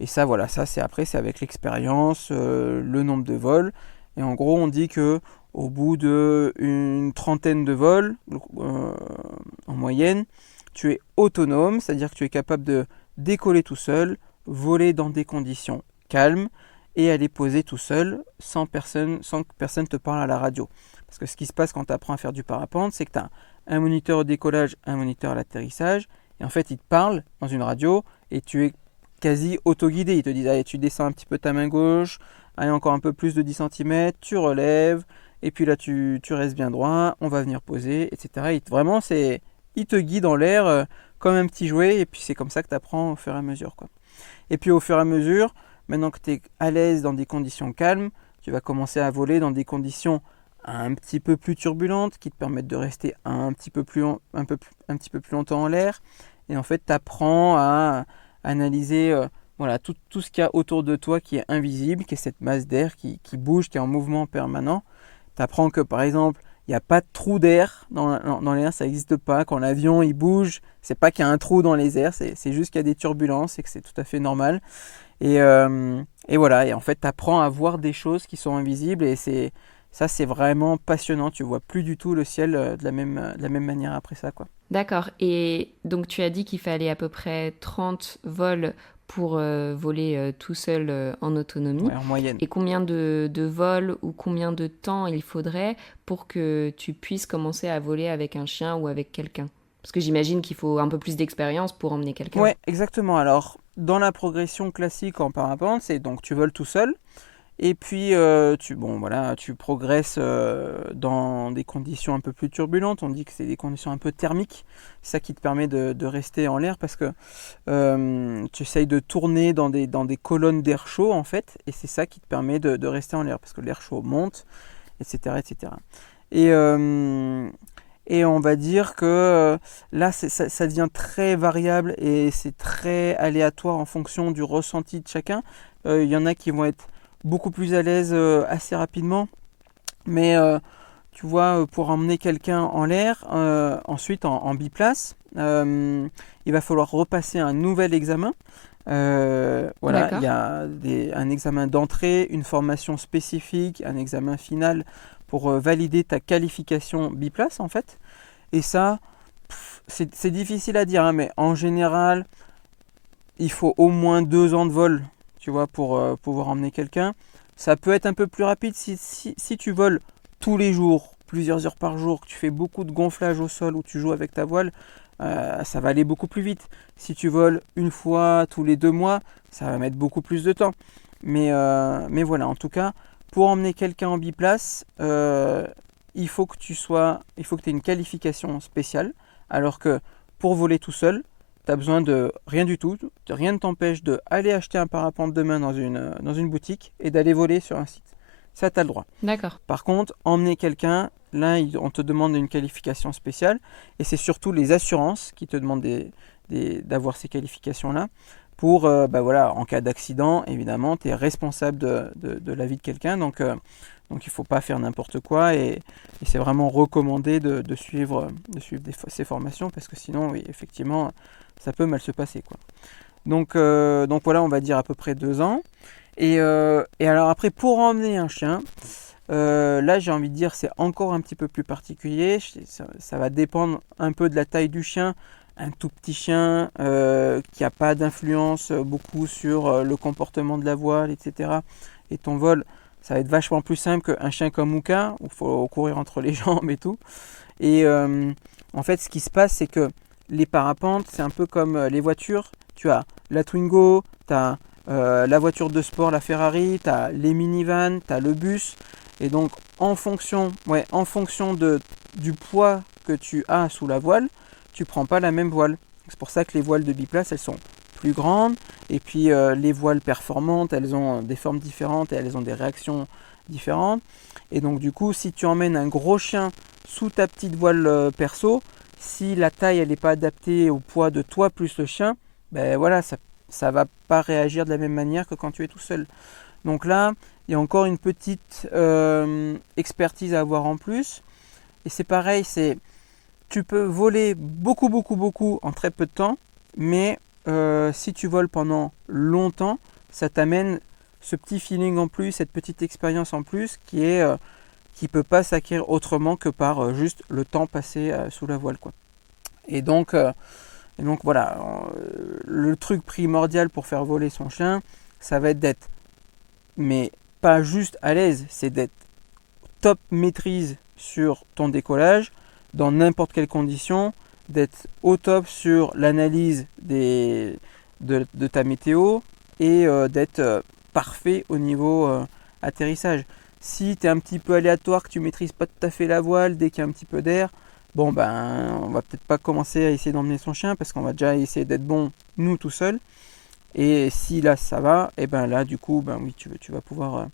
ça, voilà, ça c'est avec l'expérience, le nombre de vols. Et en gros, on dit que au bout d'une trentaine de vols, en moyenne, tu es autonome, c'est-à-dire que tu es capable de décoller tout seul, voler dans des conditions calmes et aller poser tout seul sans que personne te parle à la radio. Parce que ce qui se passe quand tu apprends à faire du parapente, c'est que tu as un moniteur au décollage, un moniteur à l'atterrissage, et en fait, ils te parlent dans une radio et tu es quasi autoguidé. Ils te disent, allez, tu descends un petit peu ta main gauche, allez, encore un peu plus de 10 cm, tu relèves, et puis là, tu restes bien droit, on va venir poser, etc. Vraiment, ils te guident dans l'air comme un petit jouet, et puis c'est comme ça que tu apprends au fur et à mesure, quoi. Et puis au fur et à mesure, maintenant que tu es à l'aise dans des conditions calmes, tu vas commencer à voler dans des conditions un petit peu plus turbulentes qui te permettent de rester un petit peu plus longtemps en l'air. Et en fait, tu apprends à analyser voilà, tout ce qu'il y a autour de toi qui est invisible, qui est cette masse d'air qui bouge, qui est en mouvement permanent. Tu apprends que par exemple, il n'y a pas de trou d'air dans l'air, ça n'existe pas. Quand l'avion il bouge, c'est pas qu'il y a un trou dans les airs, c'est juste qu'il y a des turbulences et que c'est tout à fait normal. Et voilà, et en fait, tu apprends à voir des choses qui sont invisibles et ça, c'est vraiment passionnant. Tu vois plus du tout le ciel de la même manière après ça, quoi. D'accord. Et donc, tu as dit qu'il fallait à peu près 30 vols pour voler tout seul en autonomie. Ouais, en moyenne. Et combien de vols ou combien de temps il faudrait pour que tu puisses commencer à voler avec un chien ou avec quelqu'un ? Parce que j'imagine qu'il faut un peu plus d'expérience pour emmener quelqu'un. Ouais, exactement. Alors, dans la progression classique en parapente, c'est donc tu voles tout seul. Et puis, tu progresses dans des conditions un peu plus turbulentes. On dit que c'est des conditions un peu thermiques. C'est ça qui te permet de rester en l'air parce que tu essayes de tourner dans des colonnes d'air chaud, en fait. Et c'est ça qui te permet de rester en l'air parce que l'air chaud monte, etc. etc. Et on va dire que là, ça devient très variable et c'est très aléatoire en fonction du ressenti de chacun. Il y en a qui vont être beaucoup plus à l'aise assez rapidement, mais tu vois, pour emmener quelqu'un en l'air, ensuite en biplace, il va falloir repasser un nouvel examen. Voilà, il y a un examen d'entrée, une formation spécifique, un examen final pour valider ta qualification biplace en fait. Et ça, c'est difficile à dire, hein, mais en général, il faut au moins 2 ans de vol, tu vois, pour pouvoir emmener quelqu'un. Ça peut être un peu plus rapide si tu voles tous les jours, plusieurs heures par jour, que tu fais beaucoup de gonflage au sol ou tu joues avec ta voile, ça va aller beaucoup plus vite. Si tu voles une fois tous les 2 mois, ça va mettre beaucoup plus de temps. Mais voilà, en tout cas, pour emmener quelqu'un en biplace, il faut que tu aies une qualification spéciale, alors que pour voler tout seul, tu as besoin de rien du tout. Rien ne t'empêche d'aller acheter un parapente demain dans une boutique et d'aller voler sur un site. Ça, tu as le droit. D'accord. Par contre, emmener quelqu'un, là, on te demande une qualification spéciale. Et c'est surtout les assurances qui te demandent d'avoir ces qualifications-là. Pour, en cas d'accident, évidemment, tu es responsable de la vie de quelqu'un. Donc il ne faut pas faire n'importe quoi. Et c'est vraiment recommandé de suivre ces formations. Parce que sinon, oui, effectivement, ça peut mal se passer, quoi. Donc voilà, on va dire à peu près 2 ans. Et alors après, pour emmener un chien, là j'ai envie de dire c'est encore un petit peu plus particulier. Ça va dépendre un peu de la taille du chien. Un tout petit chien qui n'a pas d'influence beaucoup sur le comportement de la voile, etc. Et ton vol, ça va être vachement plus simple qu'un chien comme Uka, où il faut courir entre les jambes et tout. Et en fait, ce qui se passe, c'est que les parapentes, c'est un peu comme les voitures. Tu as la Twingo, tu as la voiture de sport, la Ferrari, tu as les minivans, tu as le bus. Et donc, en fonction du poids que tu as sous la voile, tu prends pas la même voile. C'est pour ça que les voiles de biplace, elles sont plus grandes. Et puis, les voiles performantes, elles ont des formes différentes et elles ont des réactions différentes. Et donc, du coup, si tu emmènes un gros chien sous ta petite voile perso, si la taille elle n'est pas adaptée au poids de toi plus le chien, ben voilà, ça va pas réagir de la même manière que quand tu es tout seul. Donc là, il y a encore une petite expertise à avoir en plus. Et c'est pareil, tu peux voler beaucoup en très peu de temps, mais si tu voles pendant longtemps, ça t'amène ce petit feeling en plus, cette petite expérience en plus qui peut pas s'acquérir autrement que par juste le temps passé sous la voile, quoi. Et donc voilà, le truc primordial pour faire voler son chien, ça va être d'être, mais pas juste à l'aise, c'est d'être top maîtrise sur ton décollage, dans n'importe quelle condition, d'être au top sur l'analyse de ta météo et d'être parfait au niveau atterrissage. Si tu es un petit peu aléatoire, que tu maîtrises pas tout à fait la voile dès qu'il y a un petit peu d'air, on va peut-être pas commencer à essayer d'emmener son chien parce qu'on va déjà essayer d'être bon nous tout seul. Et si là ça va, et ben là du coup, oui, tu vas pouvoir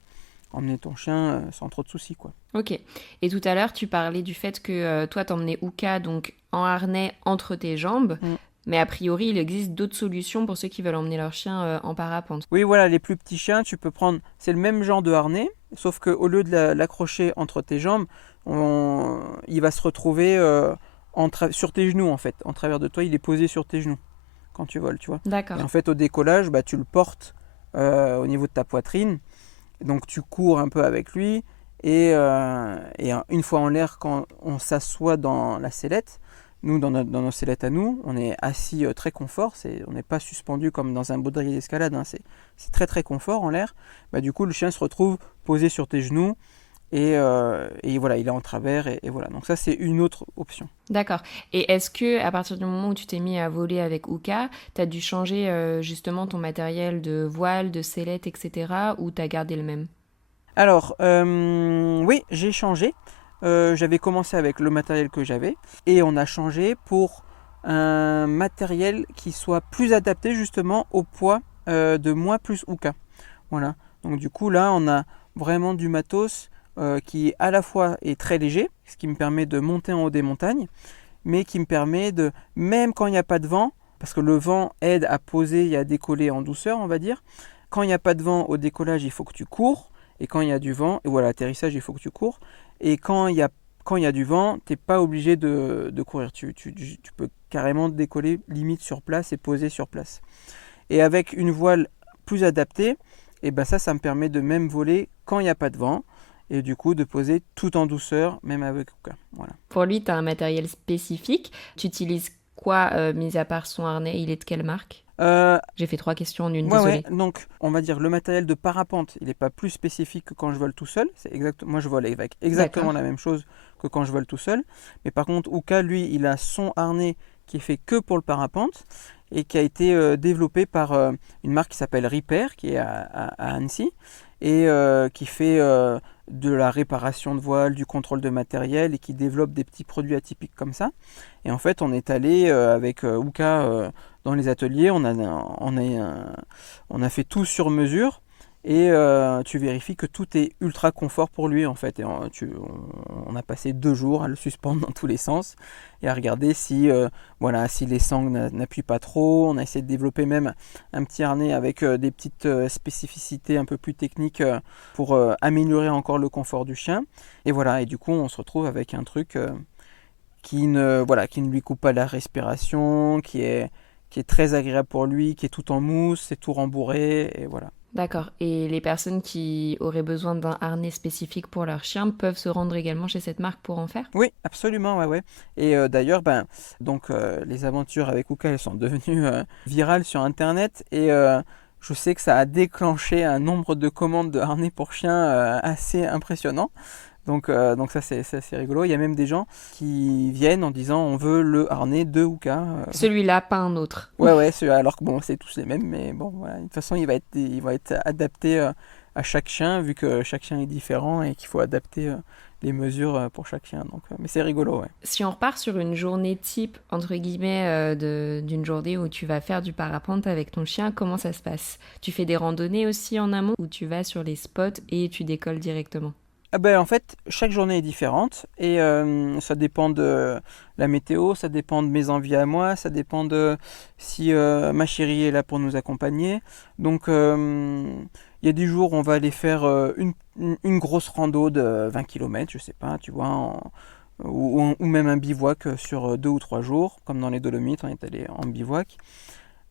emmener ton chien sans trop de soucis, quoi. Ok. Et tout à l'heure, tu parlais du fait que toi, t'emmenais Uka donc en harnais entre tes jambes. Mais a priori, il existe d'autres solutions pour ceux qui veulent emmener leur chien en parapente. Oui, voilà, les plus petits chiens, tu peux prendre, c'est le même genre de harnais, sauf qu'au lieu de l'accrocher entre tes jambes, il va se retrouver sur tes genoux, en fait. En travers de toi, il est posé sur tes genoux quand tu voles, tu vois. D'accord. Et en fait, au décollage, tu le portes au niveau de ta poitrine. Donc, tu cours un peu avec lui. Et une fois en l'air, quand on s'assoit dans la sellette, nous, dans nos sellettes à nous, on est assis très confort. On n'est pas suspendu comme dans un baudrier d'escalade. C'est très très confort en l'air. Du coup, le chien se retrouve posé sur tes genoux. Et voilà, il est en travers. Et voilà. Donc ça, c'est une autre option. D'accord. Et est-ce que à partir du moment où tu t'es mis à voler avec Uka, tu as dû changer justement ton matériel de voile, de sellette, etc. ou tu as gardé le même ? Alors, oui, j'ai changé. J'avais commencé avec le matériel que j'avais et on a changé pour un matériel qui soit plus adapté justement au poids de moi plus Uka. Voilà. Donc du coup là on a vraiment du matos qui à la fois est très léger, ce qui me permet de monter en haut des montagnes, mais qui me permet de, même quand il n'y a pas de vent, parce que le vent aide à poser et à décoller en douceur, on va dire. Quand il n'y a pas de vent au décollage, il faut que tu cours. Et quand il y a du vent, et voilà, l'atterrissage, il faut que tu cours. Et quand il y a du vent, tu n'es pas obligé de courir. Tu peux carrément décoller limite sur place et poser sur place. Et avec une voile plus adaptée, et ça me permet de même voler quand il n'y a pas de vent. Et du coup, de poser tout en douceur, même avec Uka. Voilà. Pour lui, tu as un matériel spécifique. Tu utilises quoi, mis à part son harnais ? Il est de quelle marque ? J'ai fait 3 questions en une, désolée. Ouais. Donc, on va dire le matériel de parapente, il n'est pas plus spécifique que quand je vole tout seul. Moi, je vole avec exactement la même chose que quand je vole tout seul. Mais par contre, Uka, lui, il a son harnais qui est fait que pour le parapente. et qui a été développé par une marque qui s'appelle Repair, qui est à Annecy, et qui fait de la réparation de voiles, du contrôle de matériel, et qui développe des petits produits atypiques comme ça. Et en fait, on est allé avec Uka dans les ateliers, on a fait tout sur mesure, et tu vérifies que tout est ultra confort pour lui en fait. Et on a passé 2 jours à le suspendre dans tous les sens et à regarder si les sangles n'appuient pas trop. On a essayé de développer même un petit harnais avec des petites spécificités un peu plus techniques pour améliorer encore le confort du chien. Et voilà, et du coup on se retrouve avec un truc qui ne lui coupe pas la respiration, qui est très agréable pour lui, qui est tout en mousse, c'est tout rembourré, et voilà. D'accord. Et les personnes qui auraient besoin d'un harnais spécifique pour leur chien peuvent se rendre également chez cette marque pour en faire? Oui, absolument, ouais. Et d'ailleurs, les aventures avec Uka, elles sont devenues virales sur Internet, et je sais que ça a déclenché un nombre de commandes de harnais pour chiens assez impressionnant. Donc ça c'est rigolo. Il y a même des gens qui viennent en disant on veut le harnais de Uka. Celui-là, pas un autre. Ouais, alors que bon, c'est tous les mêmes, mais bon, voilà. De toute façon, il va être adapté à chaque chien, vu que chaque chien est différent et qu'il faut adapter les mesures pour chaque chien. Donc, mais c'est rigolo, ouais. Si on repart sur une journée type, entre guillemets, d'une journée où tu vas faire du parapente avec ton chien, comment ça se passe? Tu fais des randonnées aussi en amont, ou tu vas sur les spots et tu décolles directement? En fait, chaque journée est différente et ça dépend de la météo, ça dépend de mes envies à moi, ça dépend de si ma chérie est là pour nous accompagner. Donc, il y a des jours où on va aller faire une grosse rando de 20 km, je sais pas, tu vois, ou même un bivouac sur 2 ou 3 jours, comme dans les Dolomites, on est allé en bivouac.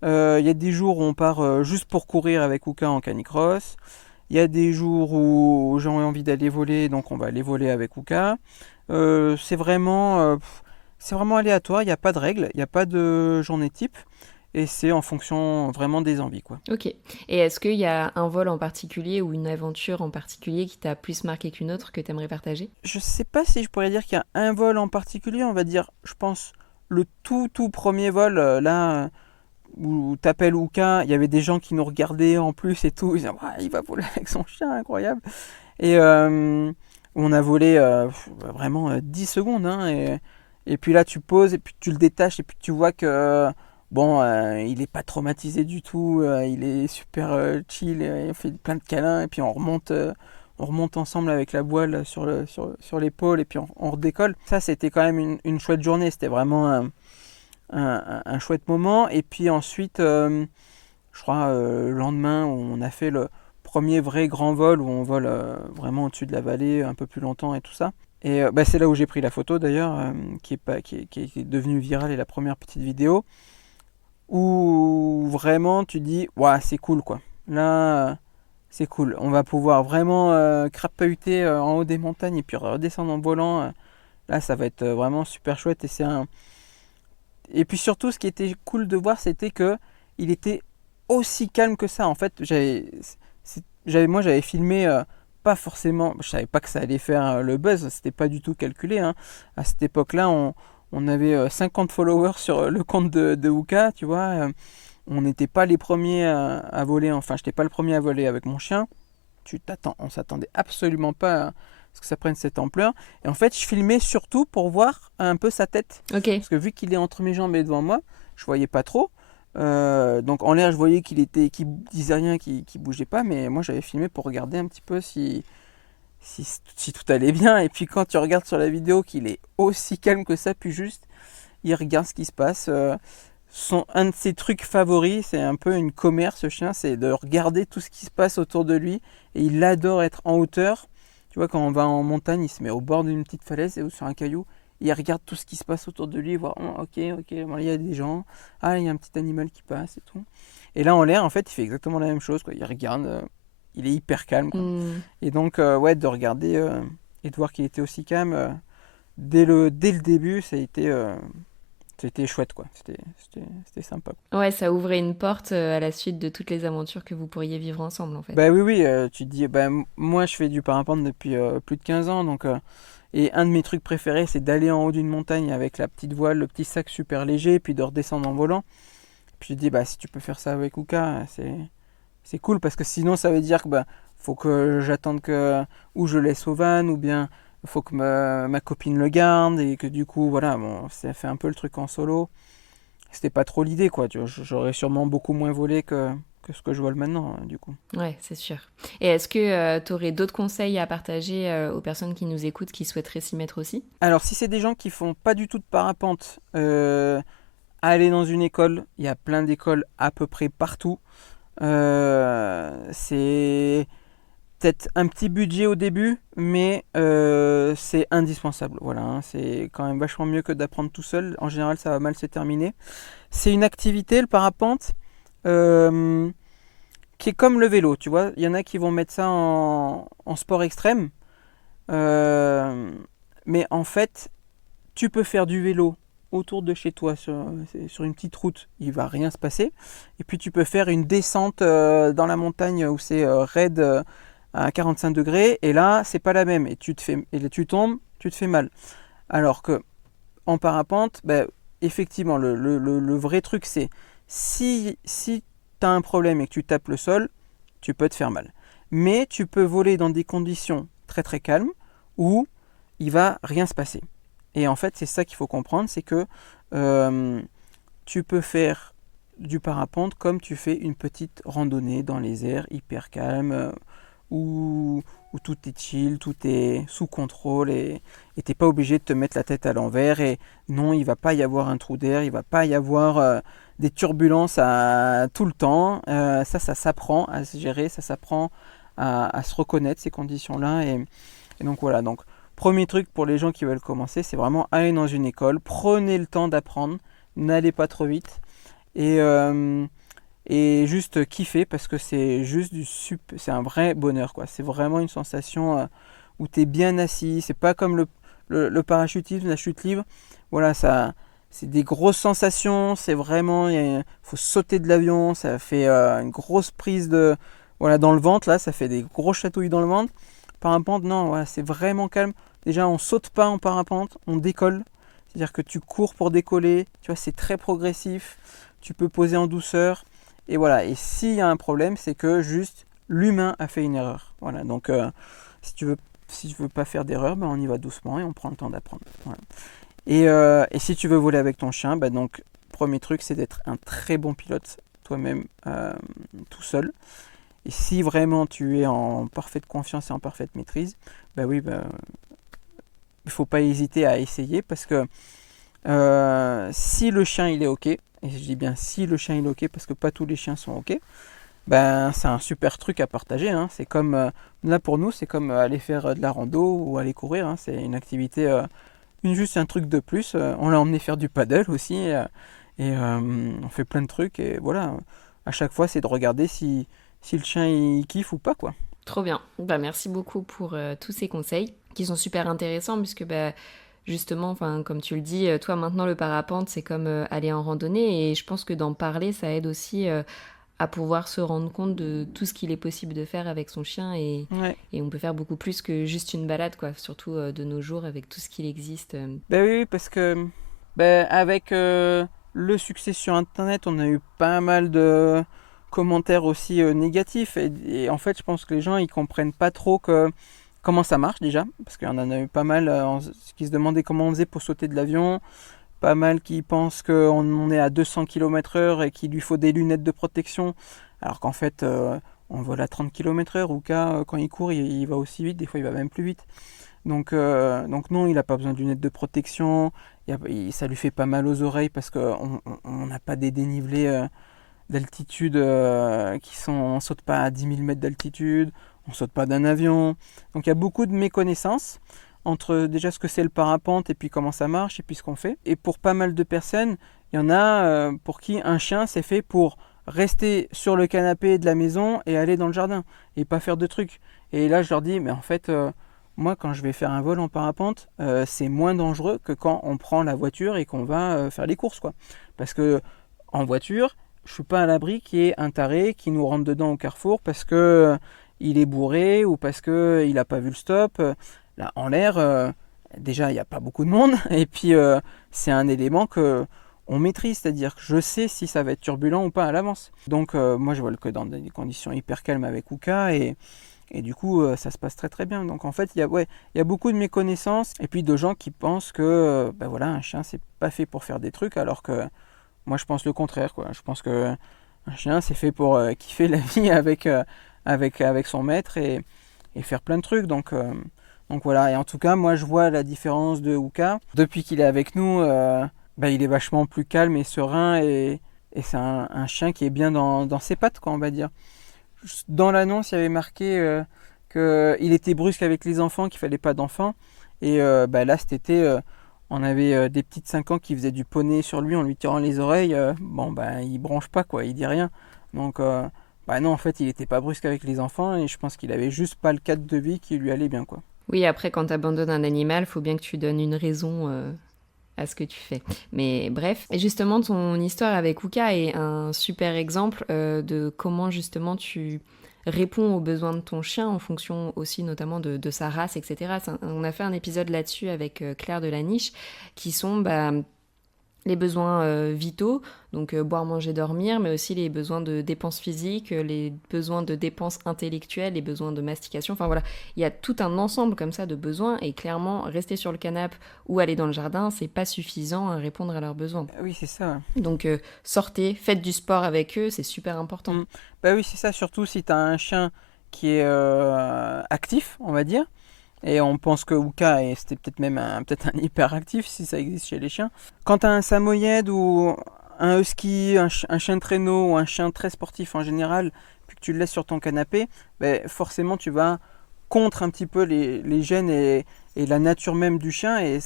Il y a des jours où on part juste pour courir avec Uka en canicross. Il y a des jours où j'ai envie d'aller voler, donc on va aller voler avec Uka. C'est vraiment aléatoire, il n'y a pas de règle, il n'y a pas de journée type. Et c'est en fonction vraiment des envies, quoi. Ok. Et est-ce qu'il y a un vol en particulier ou une aventure en particulier qui t'a plus marqué qu'une autre que tu aimerais partager? Je sais pas si je pourrais dire qu'il y a un vol en particulier, on va dire, je pense, le tout premier vol, où t'appelles Uka, il y avait des gens qui nous regardaient en plus et tout, ils disaient il va voler avec son chien, incroyable. Et on a volé vraiment 10 secondes, hein, et puis là tu poses et puis tu le détaches et puis tu vois que il n'est pas traumatisé du tout, il est super chill, et on fait plein de câlins et puis on remonte ensemble avec la voile sur l'épaule et puis on redécolle. Ça c'était quand même une chouette journée, c'était vraiment un chouette moment. Et puis ensuite, je crois, le lendemain, on a fait le premier vrai grand vol où on vole vraiment au-dessus de la vallée un peu plus longtemps et tout ça. Et c'est là où j'ai pris la photo d'ailleurs, qui est devenue virale, et la première petite vidéo où vraiment tu dis c'est cool quoi. Là c'est cool, on va pouvoir vraiment crapahuter en haut des montagnes et puis redescendre en volant. Là ça va être vraiment super chouette. Et puis surtout, ce qui était cool de voir, c'était que il était aussi calme que ça. En fait, j'avais filmé pas forcément. Je savais pas que ça allait faire le buzz. C'était pas du tout calculé, hein. À cette époque-là, on avait 50 followers sur le compte de Uka, tu vois. On n'était pas les premiers à voler. Enfin, je n'étais pas le premier à voler avec mon chien. On s'attendait absolument pas à ce que ça prenne cette ampleur. Et en fait, je filmais surtout pour voir un peu sa tête. Ok. Parce que vu qu'il est entre mes jambes et devant moi, je voyais pas trop. Donc en l'air, je voyais qu'il disait rien, qu'il bougeait pas. Mais moi, j'avais filmé pour regarder un petit peu si tout allait bien. Et puis quand tu regardes sur la vidéo qu'il est aussi calme que ça, puis juste, il regarde ce qui se passe. Un de ses trucs favoris, c'est un peu une commère, ce chien, c'est de regarder tout ce qui se passe autour de lui. Et il adore être en hauteur. Tu vois, quand on va en montagne, il se met au bord d'une petite falaise ou sur un caillou. Et il regarde tout ce qui se passe autour de lui. Voir, ok, bon, il y a des gens. Ah, il y a un petit animal qui passe et tout. Et là, en l'air, en fait, il fait exactement la même chose, quoi. Il regarde, il est hyper calme, quoi. Et donc, de regarder et de voir qu'il était aussi calme dès le début, c'était chouette, quoi. C'était sympa. Ouais, ça ouvrait une porte à la suite de toutes les aventures que vous pourriez vivre ensemble, en fait. Oui, tu te dis, moi je fais du parapente depuis plus de 15 ans, donc, et un de mes trucs préférés, c'est d'aller en haut d'une montagne avec la petite voile, le petit sac super léger, puis de redescendre en volant. Puis je dis, si tu peux faire ça avec Uka, c'est cool, parce que sinon ça veut dire que faut que j'attende que ou je laisse au van, ou bien il faut que ma copine le garde, et que du coup, voilà, bon, ça fait un peu le truc en solo. C'était pas trop l'idée, quoi. Tu vois, j'aurais sûrement beaucoup moins volé que ce que je vole maintenant, du coup. Ouais, c'est sûr. Et est-ce que tu aurais d'autres conseils à partager aux personnes qui nous écoutent qui souhaiteraient s'y mettre aussi? Alors, si c'est des gens qui font pas du tout de parapente, aller dans une école, il y a plein d'écoles à peu près partout. C'est peut-être un petit budget au début, mais c'est indispensable. Voilà, hein. C'est quand même vachement mieux que d'apprendre tout seul. En général, ça va mal se terminer. C'est une activité, le parapente, qui est comme le vélo. Tu vois, il y en a qui vont mettre ça en sport extrême. Mais en fait, tu peux faire du vélo autour de chez toi sur une petite route, il va rien se passer. Et puis tu peux faire une descente dans la montagne où c'est raide à 45 degrés, et là c'est pas la même, et là, tu tombes, tu te fais mal. Alors que en parapente, effectivement, le vrai truc, c'est si tu as un problème et que tu tapes le sol, tu peux te faire mal. Mais tu peux voler dans des conditions très très calmes où il va rien se passer. Et en fait, c'est ça qu'il faut comprendre, c'est que tu peux faire du parapente comme tu fais une petite randonnée dans les airs hyper calme, où tout est chill, tout est sous contrôle, et tu n'es pas obligé de te mettre la tête à l'envers. Et non, il ne va pas y avoir un trou d'air, il ne va pas y avoir des turbulences tout le temps. Ça s'apprend à se gérer, ça s'apprend à se reconnaître ces conditions-là. Et donc voilà, donc premier truc pour les gens qui veulent commencer, c'est vraiment aller dans une école, prenez le temps d'apprendre, n'allez pas trop vite, et juste kiffer, parce que c'est juste c'est un vrai bonheur, quoi. C'est vraiment une sensation où tu es bien assis. C'est pas comme le parachutisme, la chute libre. Voilà, ça, c'est des grosses sensations. C'est vraiment, faut sauter de l'avion. Ça fait une grosse prise dans le ventre. Là, ça fait des gros chatouilles dans le ventre. Parapente, non, voilà, c'est vraiment calme. Déjà, on saute pas en parapente, on décolle. C'est-à-dire que tu cours pour décoller. Tu vois, c'est très progressif. Tu peux poser en douceur. Et voilà, et s'il y a un problème, c'est que juste l'humain a fait une erreur. Voilà, donc si tu veux pas faire d'erreur, on y va doucement et on prend le temps d'apprendre. Voilà. Et si tu veux voler avec ton chien, donc premier truc, c'est d'être un très bon pilote toi-même, tout seul. Et si vraiment tu es en parfaite confiance et en parfaite maîtrise, il faut pas hésiter à essayer, parce que si le chien il est ok, et je dis bien si le chien il est ok, parce que pas tous les chiens sont ok, c'est un super truc à partager, hein. C'est comme, là pour nous, c'est comme aller faire de la rando ou aller courir, hein. C'est une activité, juste un truc de plus. On l'a emmené faire du paddle aussi, et on fait plein de trucs, et voilà, à chaque fois c'est de regarder si le chien il kiffe ou pas, quoi. Trop bien. Merci beaucoup pour tous ces conseils qui sont super intéressants, puisque justement, comme tu le dis, toi maintenant le parapente c'est comme aller en randonnée, et je pense que d'en parler ça aide aussi à pouvoir se rendre compte de tout ce qu'il est possible de faire avec son chien, et on peut faire beaucoup plus que juste une balade, quoi, surtout de nos jours avec tout ce qu'il existe. Oui, parce que avec le succès sur internet, on a eu pas mal de commentaires aussi négatifs, et en fait je pense que les gens ils comprennent pas trop comment ça marche déjà, parce qu'il y en a eu pas mal qui se demandaient comment on faisait pour sauter de l'avion, pas mal qui pensent qu'on est à 200 km/h et qu'il lui faut des lunettes de protection, alors qu'en fait on vole à 30 km/h, ou quand il court il va aussi vite, des fois il va même plus vite. Donc non, il n'a pas besoin de lunettes de protection, ça lui fait pas mal aux oreilles, parce qu'on n'a pas des dénivelés d'altitude on ne saute pas à 10 000 mètres d'altitude, on ne saute pas d'un avion. Donc il y a beaucoup de méconnaissances entre déjà ce que c'est le parapente, et puis comment ça marche, et puis ce qu'on fait. Et pour pas mal de personnes, il y en a pour qui un chien c'est fait pour rester sur le canapé de la maison et aller dans le jardin, et pas faire de trucs. Et là je leur dis, mais en fait moi quand je vais faire un vol en parapente, c'est moins dangereux que quand on prend la voiture et qu'on va faire les courses, quoi. Parce que en voiture, je suis pas à l'abri qu'il y ait un taré qui nous rentre dedans au carrefour parce que il est bourré, ou parce que il a pas vu le stop. Là, en l'air, déjà il n'y a pas beaucoup de monde, et puis c'est un élément que on maîtrise, c'est-à-dire que je sais si ça va être turbulent ou pas à l'avance. Donc moi je vole que dans des conditions hyper calmes avec Uka et du coup ça se passe très très bien. Donc en fait il y a beaucoup de méconnaissances et puis de gens qui pensent que voilà, un chien c'est pas fait pour faire des trucs alors que moi je pense le contraire quoi. Je pense que un chien c'est fait pour kiffer la vie avec son maître et faire plein de trucs. Donc voilà, et en tout cas moi je vois la différence de Uka. Depuis qu'il est avec nous, il est vachement plus calme et serein et c'est un chien qui est bien dans ses pattes quoi on va dire. Dans l'annonce il y avait marqué qu'il était brusque avec les enfants, qu'il fallait pas d'enfants. Et là cet été on avait des petites 5 ans qui faisaient du poney sur lui en lui tirant les oreilles. Il bronche pas quoi, il dit rien. Donc non en fait il était pas brusque avec les enfants et je pense qu'il avait juste pas le cadre de vie qui lui allait bien quoi. Oui, après, quand tu abandonnes un animal, faut bien que tu donnes une raison à ce que tu fais. Mais bref, et justement, ton histoire avec Uka est un super exemple de comment justement tu réponds aux besoins de ton chien en fonction aussi notamment de sa race, etc. On a fait un épisode là-dessus avec Claire de la Niche qui sont les besoins vitaux, donc boire, manger, dormir, mais aussi les besoins de dépenses physiques, les besoins de dépenses intellectuelles, les besoins de mastication. Enfin voilà, il y a tout un ensemble comme ça de besoins et clairement, rester sur le canapé ou aller dans le jardin, c'est pas suffisant à répondre à leurs besoins. Oui, c'est ça. Donc sortez, faites du sport avec eux, c'est super important. Oui, c'est ça, surtout si tu as un chien qui est actif, on va dire. Et on pense que Uka, c'était peut-être même un hyperactif si ça existe chez les chiens. Quand tu as un samoyède ou un husky, un chien de traîneau ou un chien très sportif en général, puis que tu le laisses sur ton canapé, forcément tu vas contre un petit peu les gènes et la nature même du chien et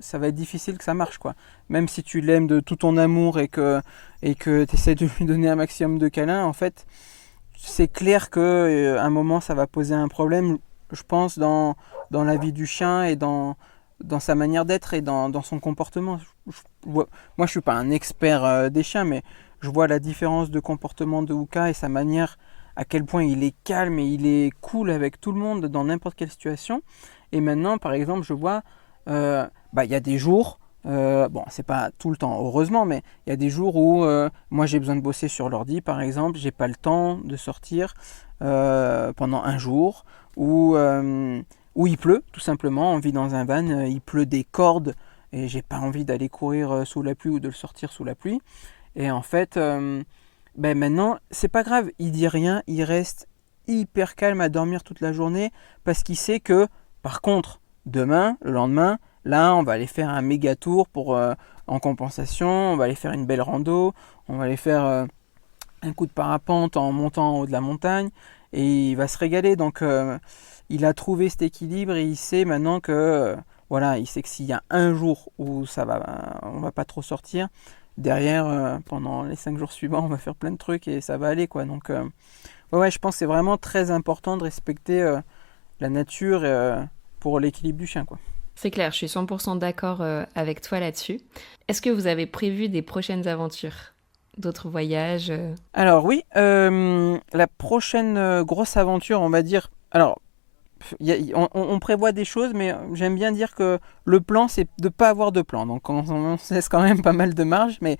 ça va être difficile que ça marche quoi. Même si tu l'aimes de tout ton amour et que tu essaies de lui donner un maximum de câlins, en fait, c'est clair qu'à un moment ça va poser un problème. Je pense dans la vie du chien et dans sa manière d'être et dans son comportement. Moi je suis pas un expert des chiens, mais je vois la différence de comportement de Uka et sa manière, à quel point il est calme et il est cool avec tout le monde dans n'importe quelle situation. Et maintenant, par exemple, je vois, y a des jours, c'est pas tout le temps heureusement, mais il y a des jours où moi j'ai besoin de bosser sur l'ordi par exemple, j'ai pas le temps de sortir pendant un jour, où il pleut tout simplement, on vit dans un van, il pleut des cordes et j'ai pas envie d'aller courir sous la pluie ou de le sortir sous la pluie. Et en fait, maintenant c'est pas grave, il dit rien, il reste hyper calme à dormir toute la journée parce qu'il sait que par contre demain, le lendemain, là on va aller faire un méga tour en compensation, on va aller faire une belle rando, on va aller faire un coup de parapente en montant en haut de la montagne et il va se régaler. Donc il a trouvé cet équilibre et il sait maintenant que il sait que s'il y a un jour où on va pas trop sortir, derrière pendant les 5 jours suivants on va faire plein de trucs et ça va aller quoi. Donc je pense que c'est vraiment très important de respecter la nature pour l'équilibre du chien quoi. C'est clair, je suis 100% d'accord avec toi là-dessus. Est-ce que vous avez prévu des prochaines aventures ? D'autres voyages Alors oui, la prochaine grosse aventure, on va dire... Alors, on prévoit des choses, mais j'aime bien dire que le plan, c'est de ne pas avoir de plan. Donc on se laisse quand même pas mal de marge, mais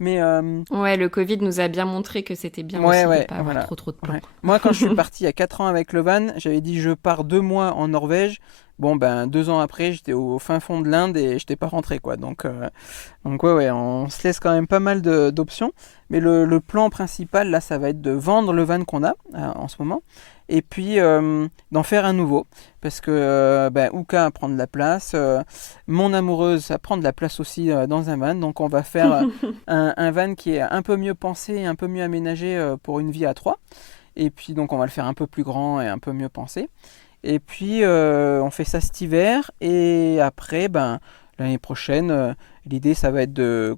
Ouais, le Covid nous a bien montré que c'était bien aussi de ne pas avoir trop de plans. Ouais. Moi, quand je suis parti il y a 4 ans avec le van, j'avais dit je pars 2 mois en Norvège. 2 ans après, j'étais au fin fond de l'Inde et je n'étais pas rentré, quoi. Donc on se laisse quand même pas mal d'options. Mais le plan principal, là, ça va être de vendre le van qu'on a en ce moment. Et puis d'en faire un nouveau. Parce que Uka prend de la place. Mon amoureuse, ça prend de la place aussi dans un van. Donc on va faire un van qui est un peu mieux pensé et un peu mieux aménagé pour une vie à 3. Et puis donc on va le faire un peu plus grand et un peu mieux pensé. Et puis on fait ça cet hiver. Et après, l'année prochaine, l'idée ça va être de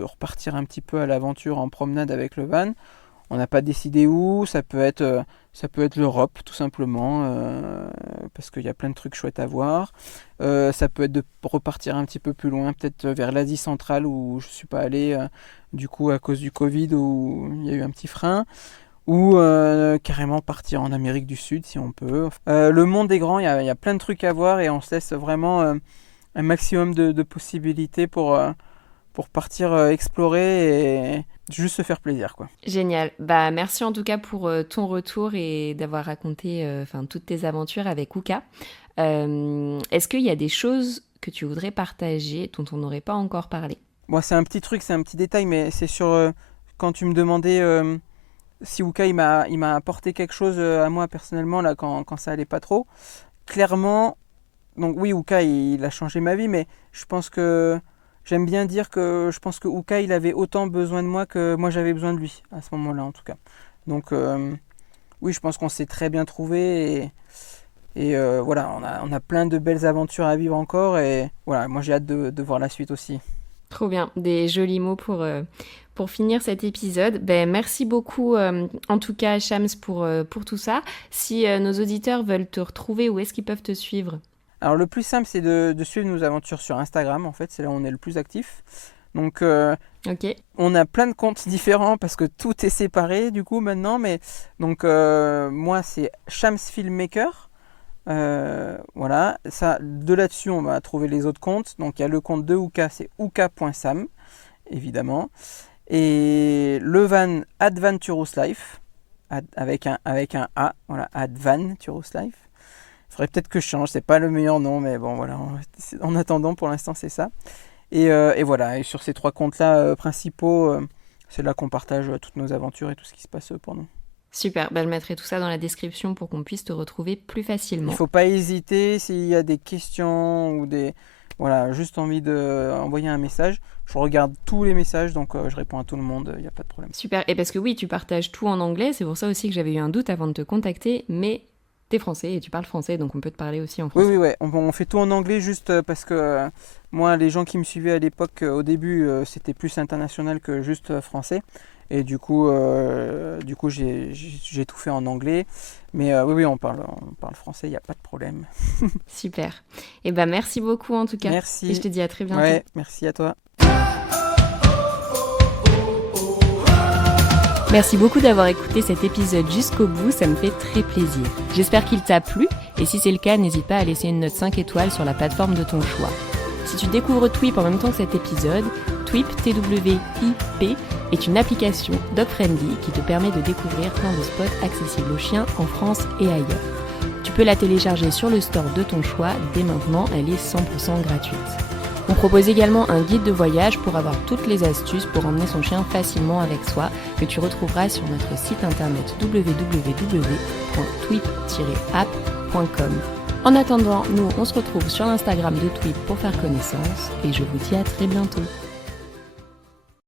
repartir un petit peu à l'aventure en promenade avec le van. On n'a pas décidé où, ça peut être l'Europe tout simplement, parce qu'il y a plein de trucs chouettes à voir. Ça peut être de repartir un petit peu plus loin, peut-être vers l'Asie centrale où je ne suis pas allé, du coup à cause du Covid où il y a eu un petit frein. Ou carrément partir en Amérique du Sud si on peut. Le monde est grand, il y a plein de trucs à voir et on se laisse vraiment un maximum de possibilités pour pour partir explorer et juste se faire plaisir, quoi. Génial. Bah, merci en tout cas pour ton retour et d'avoir raconté toutes tes aventures avec Uka. Est-ce qu'il y a des choses que tu voudrais partager dont on n'aurait pas encore parlé? Bon, c'est un petit truc, c'est un petit détail, mais c'est sur quand tu me demandais si Uka il m'a apporté quelque chose à moi personnellement là quand ça allait pas trop. Clairement, donc oui, Uka il a changé ma vie, mais je pense que j'aime bien dire que je pense que Uka il avait autant besoin de moi que moi j'avais besoin de lui à ce moment-là en tout cas. Donc oui, je pense qu'on s'est très bien trouvé et voilà, on a plein de belles aventures à vivre encore et voilà, moi j'ai hâte de voir la suite aussi. Trop bien, des jolis mots pour finir cet épisode. Ben, merci beaucoup en tout cas Shams pour tout ça. Si nos auditeurs veulent te retrouver, où est-ce qu'ils peuvent te suivre? Alors le plus simple c'est de suivre nos aventures sur Instagram en fait, c'est là où on est le plus actif. Donc Ok. on a plein de comptes différents parce que tout est séparé du coup maintenant, mais donc moi c'est Shams Filmmaker. Voilà, ça, de là-dessus, on va trouver les autres comptes. Donc, il y a le compte de Uka, c'est uka.sam, évidemment. Et le van Adventurous Life, avec un A, voilà, Adventurous Life. Il faudrait peut-être que je change, c'est pas le meilleur nom, mais bon, voilà, en attendant, pour l'instant, c'est ça. Et voilà, et sur ces 3 comptes-là principaux, c'est là qu'on partage toutes nos aventures et tout ce qui se passe pour nous. Super, ben, je mettrai tout ça dans la description pour qu'on puisse te retrouver plus facilement. Il ne faut pas hésiter s'il y a des questions ou voilà, juste envie d'envoyer un message. Je regarde tous les messages, donc je réponds à tout le monde, il n'y a pas de problème. Super, et parce que oui, tu partages tout en anglais, c'est pour ça aussi que j'avais eu un doute avant de te contacter, mais t'es français et tu parles français, donc on peut te parler aussi en français. Oui, on fait tout en anglais juste parce que moi, les gens qui me suivaient à l'époque, au début, c'était plus international que juste français. Et du coup j'ai tout fait en anglais. Mais oui, on parle français, il n'y a pas de problème. Super. Et ben merci beaucoup en tout cas. Merci. Et je te dis à très bientôt. Ouais, merci à toi. Merci beaucoup d'avoir écouté cet épisode jusqu'au bout, ça me fait très plaisir. J'espère qu'il t'a plu, et si c'est le cas, n'hésite pas à laisser une note 5 étoiles sur la plateforme de ton choix. Si tu découvres Twip en même temps que cet épisode, Twip, T-W-I-P, est une application dog-friendly qui te permet de découvrir plein de spots accessibles aux chiens en France et ailleurs. Tu peux la télécharger sur le store de ton choix, dès maintenant, elle est 100% gratuite. On propose également un guide de voyage pour avoir toutes les astuces pour emmener son chien facilement avec soi, que tu retrouveras sur notre site internet www.twip-app.com. En attendant, nous on se retrouve sur l'Instagram de Twip pour faire connaissance et je vous dis à très bientôt.